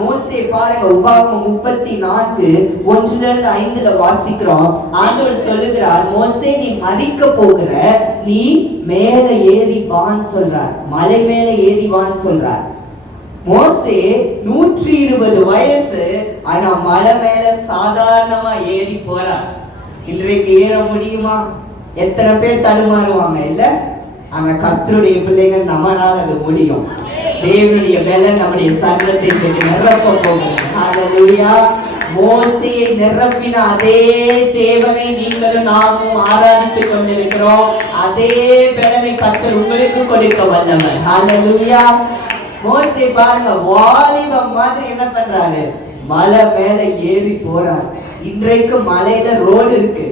மோசே பாருங்க, உபாகமம் 34 1-5 வாசிக்கிறோம். ஆண்டவர் சொல்லுகிறார், மோசே நீ மரிக்க போகிற, நீ மேல ஏறி வான்னு சொல்றார், மலை மேல ஏறி வான்னு சொல்றார். மோசே 120 வயசு, ஆனா மலை மேல சாதாரணமா ஏறி போறார். இன்றைக்கு ஏற முடியுமா? எத்தனை பேர் தடுமாறுவாங்க இல்ல? ஆனா கர்த்தருடைய பிள்ளைகள் நம்மளால அது முடியும். தேவனுடைய பலன் நம்முடைய சரீரத்தை நிரப்ப போகிறது. ஹல்லேலூயா. மோசேயை நிரப்பின அதே தேவனை நீங்களும் நாமும் ஆராதித்துக் கொண்டிருக்கிறோம். அதே பலனை கர்த்தர் உங்களுக்கு கொடுக்க வல்லவர். ஹல்லேலூயா. மோசே பாருங்க, வாலிபம் மாதிரி என்ன பண்றாரு? மலை மேல ஏறி போறாரு. இன்றைக்கு மலையில ரோடு இருக்கு,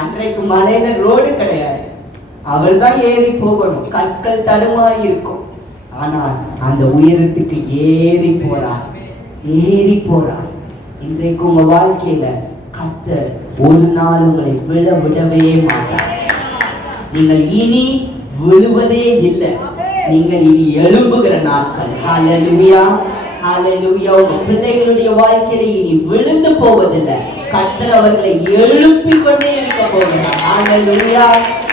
அன்றைக்கு மலையில ரோடு கிடையாது. அவர் தான் ஏறி போகணும், கற்கள் தடுமாறி இருக்கும். ஆனால் அந்த உயரத்துக்கு ஏறி போறார், ஏறி போறார். இன்றைக்கு உங்க வாழ்க்கையில கர்த்தர் ஒரு நாள் உங்களை விடவே மாட்டார். நீங்கள் இனி விழுவதே இல்லை, நீங்கள் இனி எழும்புகிற நாட்கள். ஹல்லேலூயா, ஹல்லேலூயா. உங்க பிள்ளைகளுடைய வாழ்க்கையில இனி விழுந்து போவதில்லை, கர்த்தர் அவர்களை எழுப்பிக் கொண்டே இருக்க போகிறார். ஹல்லேலூயா.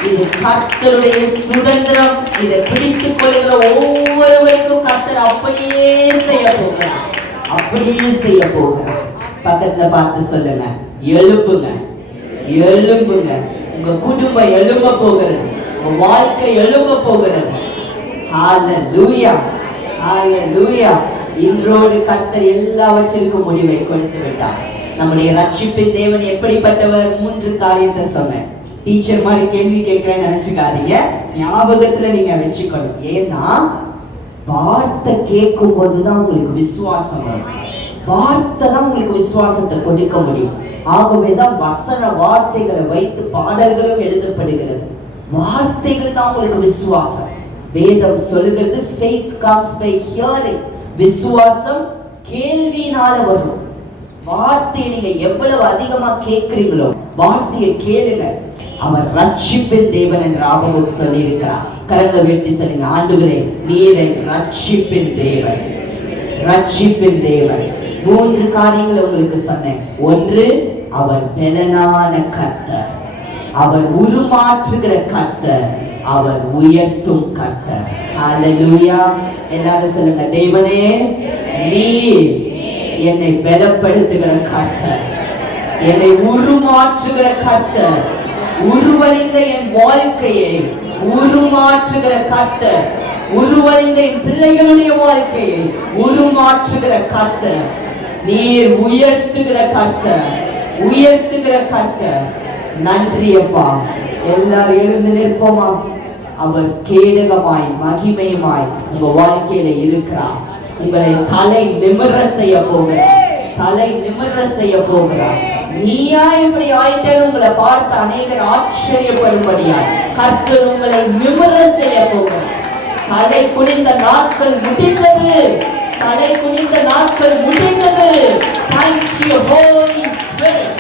இது கர்த்தருடைய சுதந்திரம். இதை பிடித்துக் கொள்கிற ஒவ்வொருவருக்கும் கர்த்தர் அப்படியே செய்ய போகிறார், அப்படியே செய்ய போகிறார். பக்கத்துல பார்த்து சொல்லுங்க, எழுப்புங்க, எழும்புங்க. உங்க குடும்பம் எழும்ப போகிறது, உங்க வாழ்க்கை எழும்ப போகிறது. ஹல்லேலூயா, ஹல்லேலூயா. இன்றோடு கர்த்தர் எல்லாவற்றிற்கும் முடிவை கொடுத்து விட்டார். நம்முடைய ரட்சிப்பின் தேவன் எப்படிப்பட்டவர்? 3 காரியத்தை சொன்னேன். டீச்சர் மாதிரி கேள்வி கேட்கிறேன்னு நினைச்சுக்காதீங்க, ஞாபகத்துல நீங்க வச்சுக்கணும். ஏன்னா வார்த்தை கேட்கும் போதுதான் உங்களுக்கு விசுவாசம் வரும். வார்த்தை தான் உங்களுக்கு விசுவாசத்தை கொடுக்க முடியும். ஆகவேதான் வசன வார்த்தைகளை வைத்து பாடல்களும் எழுதப்படுகிறது. வார்த்தைகள் தான் உங்களுக்கு விசுவாசம். வேதம் சொல்லுகிறது faith comes by hearing. விசுவாசம் கேள்வியினால வரும். வார்த்தையை நீங்க எவ்வளவு அதிகமா கேட்கிறீங்களோ வார்த்தையை கேளுங்க. அவர் ரட்சிப்பின் தேவன் என்று ஆபகம் சொல்லி இருக்கிறார். கரங்களை வெட்டி சொல்லுங்க, ஆண்டவரே நீர் என் ரட்சிப்பின் தேவன், ரட்சிப்பின் தேவன். 3 காரியங்களை உங்களுக்கு சொன்னேன். 1, அவர் பெலனான கர்த்தர், அவர் உருமாற்றுகிற கர்த்தர், அவர் உயர்த்தும் கர்த்தர். ஹல்லேலூயா. எல்லாரும் சொல்லுங்க, தேவனே நீர் என்னை பலப்படுத்துகிற கர்த்தர், என்னை உருமாற்றுகிற கர்த்தர், உருவழிந்த என் வாழ்க்கையை உருமாற்றுகிற கர்த்தர், உருவழிந்த என் பிள்ளைகளுடைய வாழ்க்கையை உருமாற்றுகிற கர்த்தர், நீர் உயர்த்துகிற கர்த்தர், உயர்த்துகிற கர்த்தர். நன்றி அப்பா. எல்லாரும் எழுந்து நிற்போமா? அவர் கேடகமாய் மகிமையுமாய் உங்க வாழ்க்கையில இருக்கிறார். உங்களை தலை நிமிர செய்ய போகிறார், தலை நிமிர செய்ய போகிறார். நீயா இப்படி ஆயிட்டேன்னு உங்களை பார்த்து அநேகர் ஆச்சரியப்படும்படியாய் கர்த்தர் உங்களை நிமிர செய்ய போகிறார். தலை குனிந்த நாட்கள் முடிந்தது, தலை குனிந்த நாட்கள் முடிந்தது. Thank you Holy Spirit,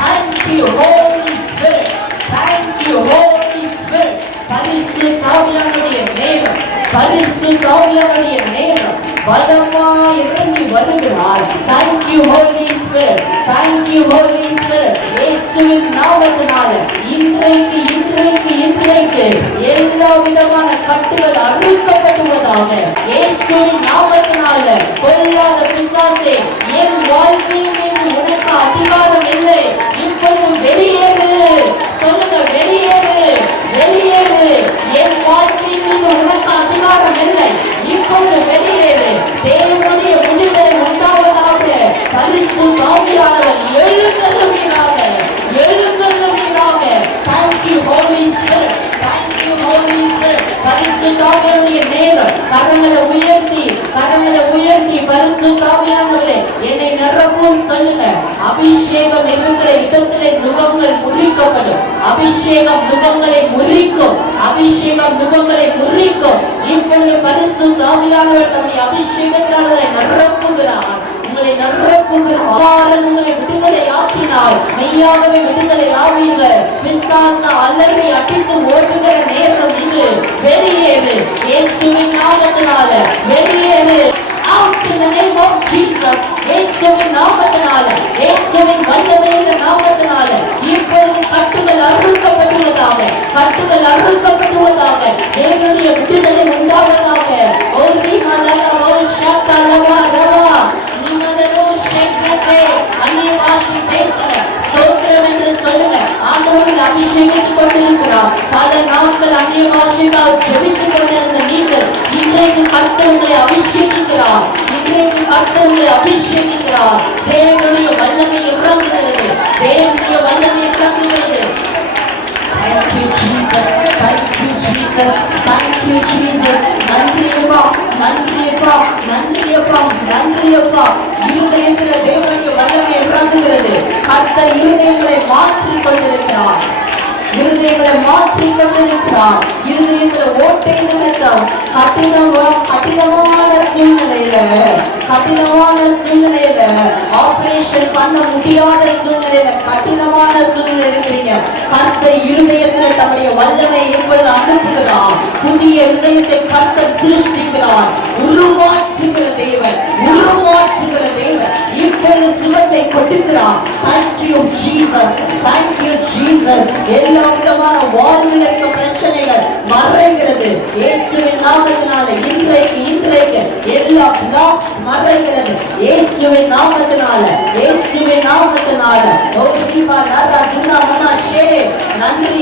thank you Holy Spirit, thank you Holy Spirit. பரிசுத்த ஆவியானவருடைய நேரம், பரிசுத்த ஆவியானவருடைய நேரம் பலமாய் இறங்கி வருகிறார். Thank you Holy Spirit, thank you Holy Spirit. இயேசுவின் நாமத்தினால இன்றைக்கு இன்றைக்கு இன்றைக்கு எல்லா விதமான கட்டுகள் அறுக்கப்படுவதாக. இயேசுவின் நாமத்தினால பொல்லாத பிசாசே, என் வாழ்க்கையின் மீது உனக்கு அதிகாரம் இல்லை, இப்பொழுது வெளியேறு. சொல்லுங்க, வெளியேறு, வெளியேறு. என் வாழ்க்கையின் மீது உனக்கு அதிகாரம் இல்லை, இப்பொழுது வெளியேறு. தேவனுடைய விடுதலை உண்டாவதாக. பரிசுத்த ஆவியானவர் எழுந்தருளுவீராக, எழுந்தருளுவீராக. Thank you Holy Spirit, thank you Holy Spirit. பரிசுத்த ஆவியானவருடைய நேரம். கரங்களை உயர்த்தி, கரங்களை உயர்த்தி பரிசுத்த ஆவியானவரே என்னை நிரப்பும் சொல்லுங்க. அபிஷேகம் இருக்கிற இடத்திலே நுகங்கள் முறிக்கப்படும். அபிஷேகம் நுகங்களை முறிக்கும், அபிஷேகம் நுகங்களை முறிக்கும். இப்பொழுது பரிசுத்த ஆவியானவர் தம்முடைய அபிஷேகத்தினாலே நிரப்புகிறார், உங்களை நிரப்புகிறார். உங்களை விடுதலை ஆக்கினார், மெய்யாகவே விடுதலை ஆவீர்கள். பிசாசு அலறி அடித்து ஓடுகிற நேரம் இது. வெளியேறு இயேசுவின் நாமத்தினால, வெளியேறு. Out in the name of Jesus. இயேசுவின் நாமத்தினால, இயேசுவின் வல்லமையுள்ள நாமத்தினால இப்பொழுது கட்டுகள் அறுக்கப்படுவதாக, கட்டுகள் அறுக்கப்படுவதாக. தேவனுடைய விடுதலை உண்டாவதாக. ஓரி மலரவோ ஷக்கலவா ரவா நிமலரோ ஷக்கே. அந்நிய பாஷை பேசுங்க, ஸ்தோத்திரம் என்று சொல்லுங்க. ஆண்டவர்கள் அபிஷேகித்துக் கொண்டிருக்கிறார். பல நாட்கள் அந்நிய பாஷைக்காக ஜெபித்துக் கொண்டிருந்த நீங்கள் இன்றைக்கு கர்த்தர் உங்களை அபிஷேகிக்கிறார், இன்றைக்கு கர்த்தர் உங்களை அபிஷேகிக்கிறார். தேவனுடைய வல்லமை இறங்குகிறது, தேவனுடைய வல்லமை இறங்குகிறது. Thank you Jesus, thank you Jesus, thank you Jesus. நன்றி அப்பா, நன்றி அப்பா, நன்றி அப்பா, நன்றி அப்பா. இருதயத்தில் தேவனுடைய வல்லமை இறங்குகிறது. கர்த்தர் இருதயங்களை மாற்றிக் கொண்டிருக்கிறார், இருதயங்களை உங்களை மாற்றி கொண்டிருக்கிறார். இருதயத்துல ஓட்டை நிமித்தம் கடினமான சூழ்நிலையில ஆபரேஷன் பண்ண முடியாத சூழ்நிலையில கடினமான சூழ்நிலை இருக்கிறீங்க. கர்த்தர் இருதயத்துல தம்முடைய வல்லமை இப்பொழுது அனுப்புகிறார். புதிய இருதயத்தை கர்த்தர் சிருஷ்டிக்கிறார். உருமாற்றுகிற தேவன் இப்பொழுது சுகத்தை கொடுக்கிறார். Thank you Jesus, thank you Jesus. எல்லா விதமான வாழ்வில் இருக்க பிரச்சனைகள் மறைகிறது இயேசுவின் நாமத்தினால. இன்றைக்கு எல்லா பிளாக்ஸ் மறைகிறது இயேசுவின் நாமத்தினால. ஓ தீபா நரா துனா மமா ஷே. நன்றி.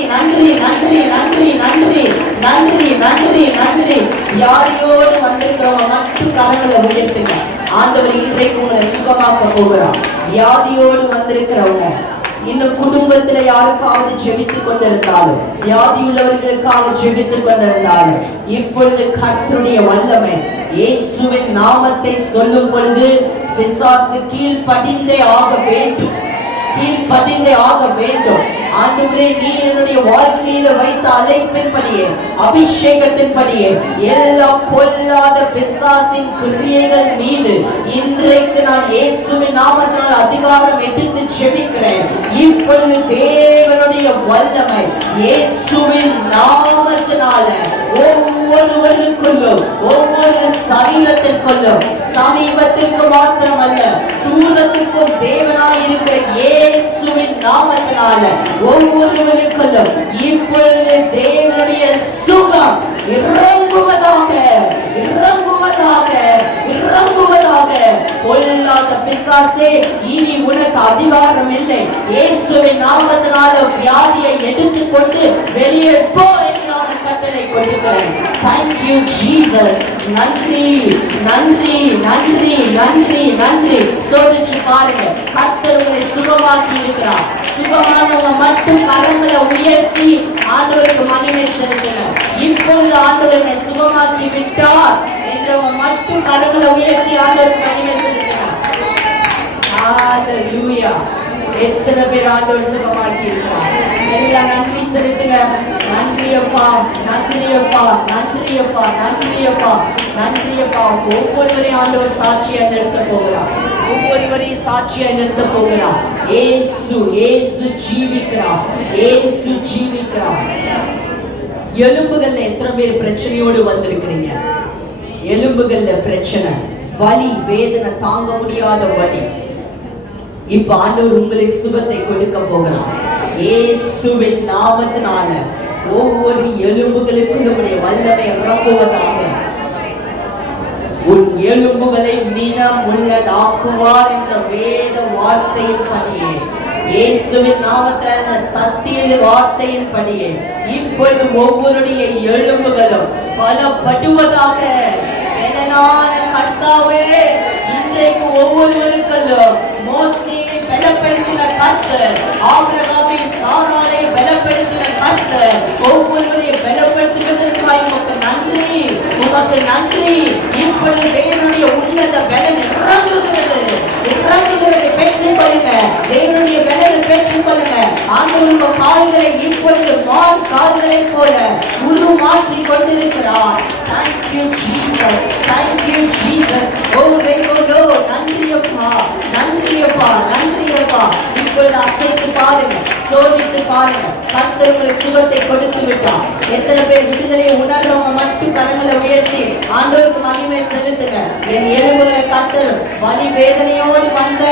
யாரையோடு வந்திருக்கிறவங்க மட்டும் கரங்களை உயர்த்துங்க. ஆண்டவர் இன்றைக்கு உங்களை சுகமாக்க போகிறார். வியாதியோடு வந்திருக்கிறவங்க, இன்னும் குடும்பத்துல யாருக்காவது ஜெபித்துக் கொண்டிருந்தாலும், வியாதி உள்ளவர்களுக்காக ஜெபித்துக் கொண்டிருந்தாலும், இப்பொழுது கர்த்தருடைய வல்லமை இயேசுவின் நாமத்தை சொல்லும் பொழுது பிசாசு கீழ்ப்படிந்தே ஆக வேண்டும். ஆண்டவரே, நீர் என்னுடைய வாழ்க்கையில வைத்த அழைப்பின்படியே, அபிஷேகத்தின்படியே எல்லா பொல்லாத பிசாசின் கிரியைகள் மீது இன்றைக்கு நான் இயேசுவின் நாமத்தினால் அதிகாரம் எடுத்து ஜெபிக்கிறேன். இப்பொழுது தேவனுடைய வல்லமை இயேசுவின் நாமத்தினால ஒவ்வொருவருக்குள்ளும், ஒவ்வொரு சரீரத்திற்குள்ளும், சமீபத்திற்கு மாத்திரமல்ல தூரத்திற்கும் தேவனாய் இருக்கிற இயேசுவின் நாமத்தினால ஒவ்வொருவருக்குள்ளும் இப்பொழுது தேவனுடைய சுகம் இறங்குவதாக. பொல்லாத பிசாசே, இனி உனக்கு அதிகாரம் இல்லை. இயேசுவின் நாமத்தினால வியாதியை எடுத்துக்கொண்டு வெளியே போ என்று நான் கட்டளை கொடுக்கிறேன். Thank you Jesus. நன்றி. சோதிச்சு பாருங்க, கர்த்தர் உங்களை சுகமாக்கி இருக்கிறார். சுகமானவங்க மட்டும் கரங்களை உயர்த்தி ஆண்டவருக்கு மகிமை செலுத்துங்க. இப்பொழுது ஆண்டவர் என்னை சுகமாக்கி விட்டார் என்றவங்க மட்டும் கரங்களை உயர்த்தி ஆண்டவருக்கு மகிமை செலுத்துங்க. ஹalleluya. எத்தனை பேர் ஆண்டவர் சுகமாக்கி இருக்கிறார்? எல்லாம் நன்றி செலுத்துங்க. நன்றி அப்பா. ஒவ்வொருவரையும் ஆண்டவர் சாட்சியா நிறுத்த போகிறார். இயேசு ஜீவிக்கிறார். எலும்புகள்ல எத்தனை பேர் பிரச்சனையோடு வந்திருக்கிறீங்க? எலும்புகள்ல பிரச்சனை, வலி, வேதனை, தாங்க முடியாத வலி. இப்ப ஆண்டவர் உங்களுக்கு சுகத்தை கொடுக்க போகிறார். இயேசுவின் நாமத்தினால ஒவ்வொரு எலும்புகளுக்கும் நம்முடைய வல்லமை இறங்குவதாக. உன் எலும்புகளை நினம் உள்ளதாக்குவார் என்ற வேத வார்த்தையின் படியே, இயேசுவின் நாமத்தினால சத்திய வார்த்தையின் படியே இப்பொழுது ஒவ்வொருடைய எலும்புகளும் பலப்படுவதாக. கர்த்தாவே, இன்றைக்கு ஒவ்வொருவருக்கும் மோசேயை பலப்படுத்தின கர்த்தர், ஆபிரகாமை சாராளை பலப்படுத்தின கர்த்தர், ஒவ்வொருவரையும் பலப்படுத்துவதற்காக உமக்கு நன்றி. இப்பொழுது தேவனுடைய உன்னத பலன் இறங்குகிறது. பெற்றுக்கொள்ளுங்க. தேவனுடைய பலனை பெற்றுக்கொள்ளுங்க. ஆண்டவர் கால்களை இப்பொழுது மான் கால்களை போல உருமாற்றி கொண்டிருக்கிறார். Thank you Jesus. ஓ ரேகோலோ, நன்றியப்பா. இப்பொழுது அசைத்து பாருங்க, சோதித்து பாருங்க. கர்த்தர் உங்களுக்கு சுகத்தை கொடுத்து விட்டார். எத்தனை பேர் விடுதலையை உணர்றவங்க மட்டும் கரங்களை உயர்த்தி ஆண்டவருக்கு மகிமை செலுத்துங்க. என் எலும்புகளை கர்த்தர் வலி வேதனையோடு வந்த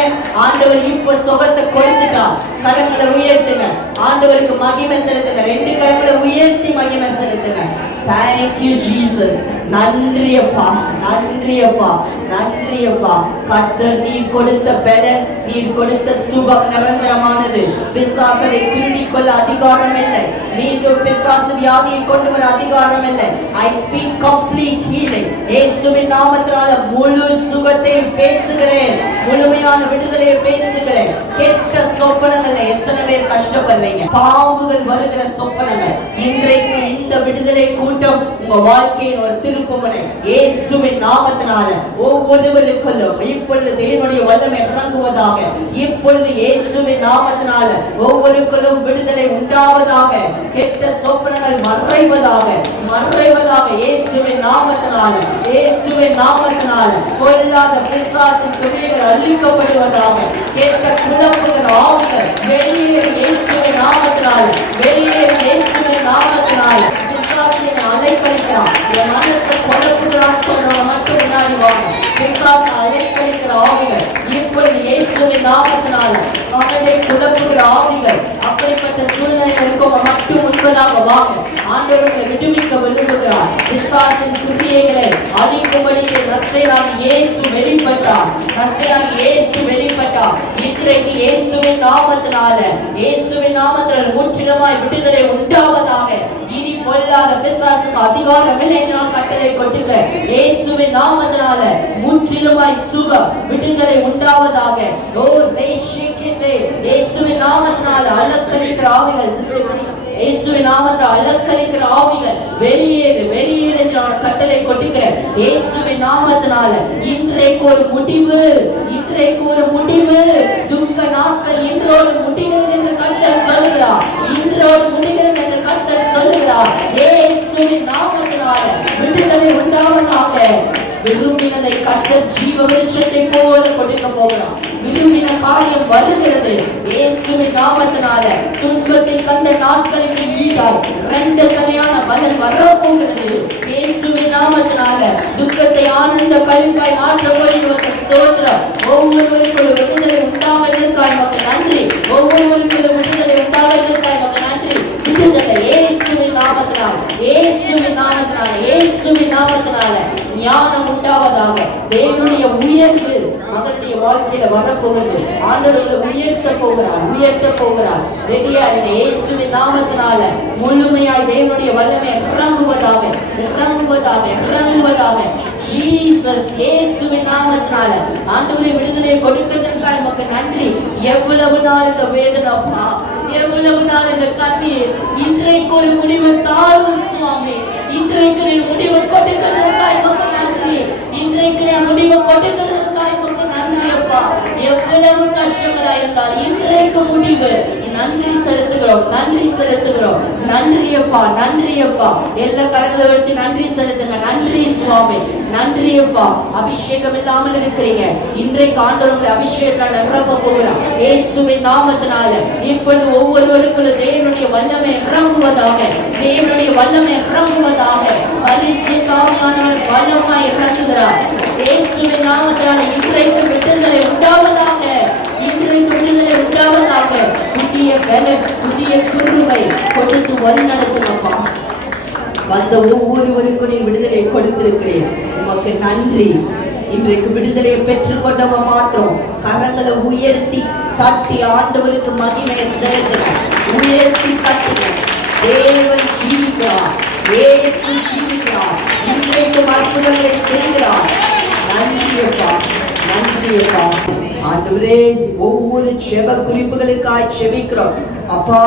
ஆண்டவர் இப்ப சுகத்தை கொடுத்துட்டார். கரங்களை உயர்த்துங்க, ஆண்டவருக்கு மகிமை செலுத்துங்க. 2 கரங்களை உயர்த்தி மகிமை செலுத்துங்க. Thank you Jesus. நன்றியப்பா. கர்த்தர் நீர் கொடுத்த பலன், நீர் கொடுத்த சுகம் நிரந்தரமானது. பிசாசை திருடிக் கொள்ள அதிகாரம் இல்லை. மீண்டும் பிசாசு வியாதியை கொண்டு வர அதிகாரம் இல்லை. I speak complete healing. இயேசுவின் நாமத்தினால முழு சுகத்தை பேசுகிறேன். முழுமையான விடுதலையை பேசுகிறேன். கெட்ட சொப்பனங்கள் எத்தனை பேர் கஷ்டப்படுறீங்க? பாம்புகள் வருகிற சொப்பனங்கள் இன்றைக்கு இந்த விடுதலை கூட்டம் உங்க வாழ்க்கையின் ஒரு திருப்புமுனை. இயேசுவின் நாமத்தினால ஒவ்வொருவருக்குள்ளும் இப்பொழுது தேவனுடைய வல்லமை இறங்குவதாக. இப்பொழுது இயேசுவின் நாமத்தினால ஒவ்வொருக்குள்ளும் விடுதலை உண்டாவதாக. கெட்ட சொப்பனங்கள் மறைவதாக, மறைவதாக. இயேசுவின் நாமத்தினால, இயேசுவின் நாமத்தினால பொல்லாத பிசாசின் கிரியைகள் அழிக்கப்படுவதாக. கெட்ட குழப்புகிற ஆவிகள் வெளியேறு இயேசுவின் நாமத்தினால, வெளியேறு இயேசுவின் நாமத்தினால. பிசாசினை அலைக்கழிக்கிறான், என் மனசை குழப்புகிறான் சொல்றவங்க மட்டும் முன்னாடி வாங்க. பிசாசை அலைக்கழிக்கிற ஆவிகள் இப்பொழுது இயேசுவின் நாமத்தினால மகளை குழப்புகிற ஆவிகள் அப்படிப்பட்ட சூழ்நிலையில் இருக்கவங்க மட்டும் முன்பதாக வாங்க. ஆண்டவர்களை விடுவிக்க விரும்புகிறார். பிசாசின் கிரியைகளை அழிக்கும்படிக்கு நசரேயனாகிய இயேசு வெளிப்பட்டார், நசரேயனாகிய இயேசு வெளிப்பட்டார். இன்றைக்கு இயேசுவின் நாமத்தினால, இயேசுவின் நாமத்தினால் முற்றிலுமாய் விடுதலை உண்டாவதாக. இனி பொல்லாத பிசாசுக்கு அதிகாரம் இல்லை என்று நான் கட்டளை கொட்டுகிறேன். இயேசுவின் நாமத்தினால முற்றிலுமாய் சுகம் விடுதலை உண்டாவதாக. ஓ ரேஷிகிட்டே இயேசுவின் நாமத்தினால அலக்கழிக்கிற ஆவிகள், இயேசுவின் நாமத்தினால் அலக்கழிக்கிற ஆவிகள் வெளியேறு, வெளியேறு என்று நான் கட்டளை கொட்டுகிறேன். இயேசுவின் நாமத்தினால இன்றைக்கு ஒரு முடிவு, இன்றைக்கு ஒரு முடிவு. துக்க நாட்கள் இன்றோடு முடிகிறது என்று கர்த்தர் சொல்லுகிறார். இன்றோடு முடிகிறது என்று கர்த்தர் சொல்லுகிறார். இயேசுவின் நாமத்தினால விடுதலை உண்டாவதாக. விரும்பினதை கர்த்தர் ஜீவ விருட்சத்தை போல கொடுக்க போகிறார். விரும்பின காரியம் வருகிறது இயேசுவின் நாமத்தினால. துன்பத்தை கண்ட நாட்களுக்கு ஈடாய் இரண்டு தலையான பலன் வரப்போகிறது இயேசுவின் நாமத்தினால. துக்கத்தை ஆனந்த கழிப்பாய் மாற்ற போகிறவங்க ஸ்தோத்திரம். ஒவ்வொருவருக்குள்ள விடுதலை உண்டாவதற்காய் மக்கள் நன்றி. ஒவ்வொருவருக்குள்ள விடுதலை உண்டாவதற்காய் மக்கள் நன்றி. விடுதலை இயேசுவின் நாமத்தினால, இயேசுவின் நாமத்தினால, இயேசுவின் நாமத்தினால ஞானம் உண்டாவதாக. தேவனுடைய உயர்வு மகனுடைய வாழ்க்கையில வரப்போகிறது. ஆண்டவர்களை உயர்த்த போகிறார், உயர்த்த போகிறார். ரெடியா இருங்க. இயேசுவின் நாமத்தினால முழுமையாய் தேவனுடைய வல்லமை இறங்குவதாக, இறங்குவதாக, இறங்குவதாக. ஜீசஸ் இயேசுவின் நாமத்தினால ஆண்டவரை விடுதலை கொடுக்கிறதற்காக நமக்கு நன்றி. எவ்வளவு நாள் இந்த வேதனைப்பா, எவ்வளவு நாள் இந்த கண்ணீர், இன்றைக்கு ஒரு முடிவு தாரும் சுவாமி. இன்றைக்கு நீ முடிவு கொடுக்கிறதற்காக நமக்கு நன்றி. இன்றைக்கு நீ முடிவு கொடுக்கிறதற்காக நமக்கு நன்றி அப்பா. எவ்வளவு கஷ்டங்களா இருந்தால் இன்றைக்கு முடிவு. நன்றி செலுத்துகிறோம், நன்றி செலுத்துகிறோம். நன்றி அப்பா, நன்றி அப்பா. எல்லா கரங்களை வைத்து நன்றி செலுத்துங்க. நன்றி சுவாமி, நன்றி அப்பா. அபிஷேகம் இல்லாமல் இருக்கிறீங்க, இன்றைக்கு ஆண்டவர்களை அபிஷேகத்தால் நிரப்ப போகிறார் இயேசுவின் நாமத்தினால. இப்பொழுது ஒவ்வொருவருக்குள்ள தேவனுடைய வல்லமை இறங்குவதாக, தேவனுடைய வல்லமை இறங்குவதாக. பரிசுத்த ஆவியானவர் வல்லமாய் இறங்குகிறார் இயேசுவின் நாமத்தினால. இன்றைக்கு விடுதலை உண்டாவதாக, இன்றைக்கு விடுதலை உண்டாவதாக. புதிய பலன், புதிய கிருபை கொடுத்து வழி நடத்துங்கப்பா. வந்த ஒவ்வொருவருக்கும் நீ விடுதலை கொடுத்திருக்கிறேன், உமக்கு நன்றி. இன்றைக்கு விடுதலையை பெற்றுக்கொண்டவ மாத்திரம் கரங்களை உயர்த்தி தட்டி ஆண்டவருக்கு மகிமையை செலுத்துங்க. உயர்த்தி தட்டுங்க. தேவன் ஜீவிக்கிறார், இயேசு ஜீவிக்கிறார். இன்றைக்கு அற்புதங்களை செய்கிறார். நன்றியப்பா, நன்றியப்பா. ஆண்டவரே, ஒவ்வொரு ஜெப குறிப்புகளுக்காய் ஜெபிக்கிறோம் அப்பா.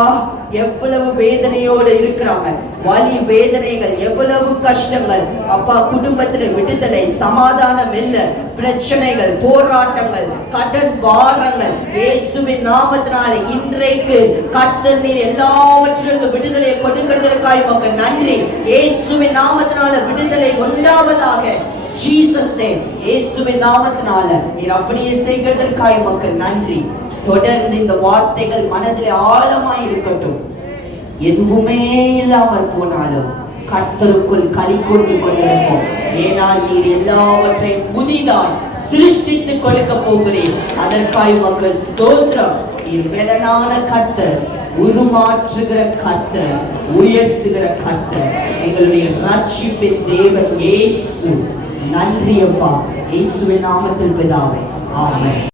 எவ்வளவு வேதனையோடு இருக்கிறாங்க, வலி வேதனைகள், எவ்வளவு கஷ்டங்கள் அப்பா. குடும்பத்துல விடுதலை, சமாதானம் இல்ல, பிரச்சனைகள், போராட்டங்கள், கடன் பாரங்கள் இயேசுவின் நாமத்தினால இன்றைக்கு கர்த்தர் நீர் எல்லாவற்றிலும் விடுதலை கொடுக்கிறதற்காக உமக்கு நன்றி. இயேசுவின் நாமத்தினால விடுதலை உண்டாவதாக. ஜீசஸ் நேம், இயேசுவின் நாமத்தினால நீர் அப்படியே செய்கிறதற்காக உமக்கு நன்றி. தொடர்ந்து இந்த வார்த்தைகள் மனதில் ஆழமாய் இருக்கட்டும். எதுவுமே இல்லாமல் போனாலும் கர்த்தருக்குள் களி கூர்ந்து கொண்டிருப்போம். ஏனால் நீர் எல்லாவற்றையும் புதிதாய் சிருஷ்டித்து கொடுக்க போகிறேன். அதற்காக உமக்கு ஸ்தோத்திரம். நீர் பெலனான கர்த்தர், உருமாற்றுகிற கர்த்தர், உயர்த்துகிற கர்த்தர், எங்களுடைய ரட்சிப்பின் தேவன் இயேசு. நன்றி அப்பா, இயேசுவின் நாமத்தில் பிதாவே, ஆமென்.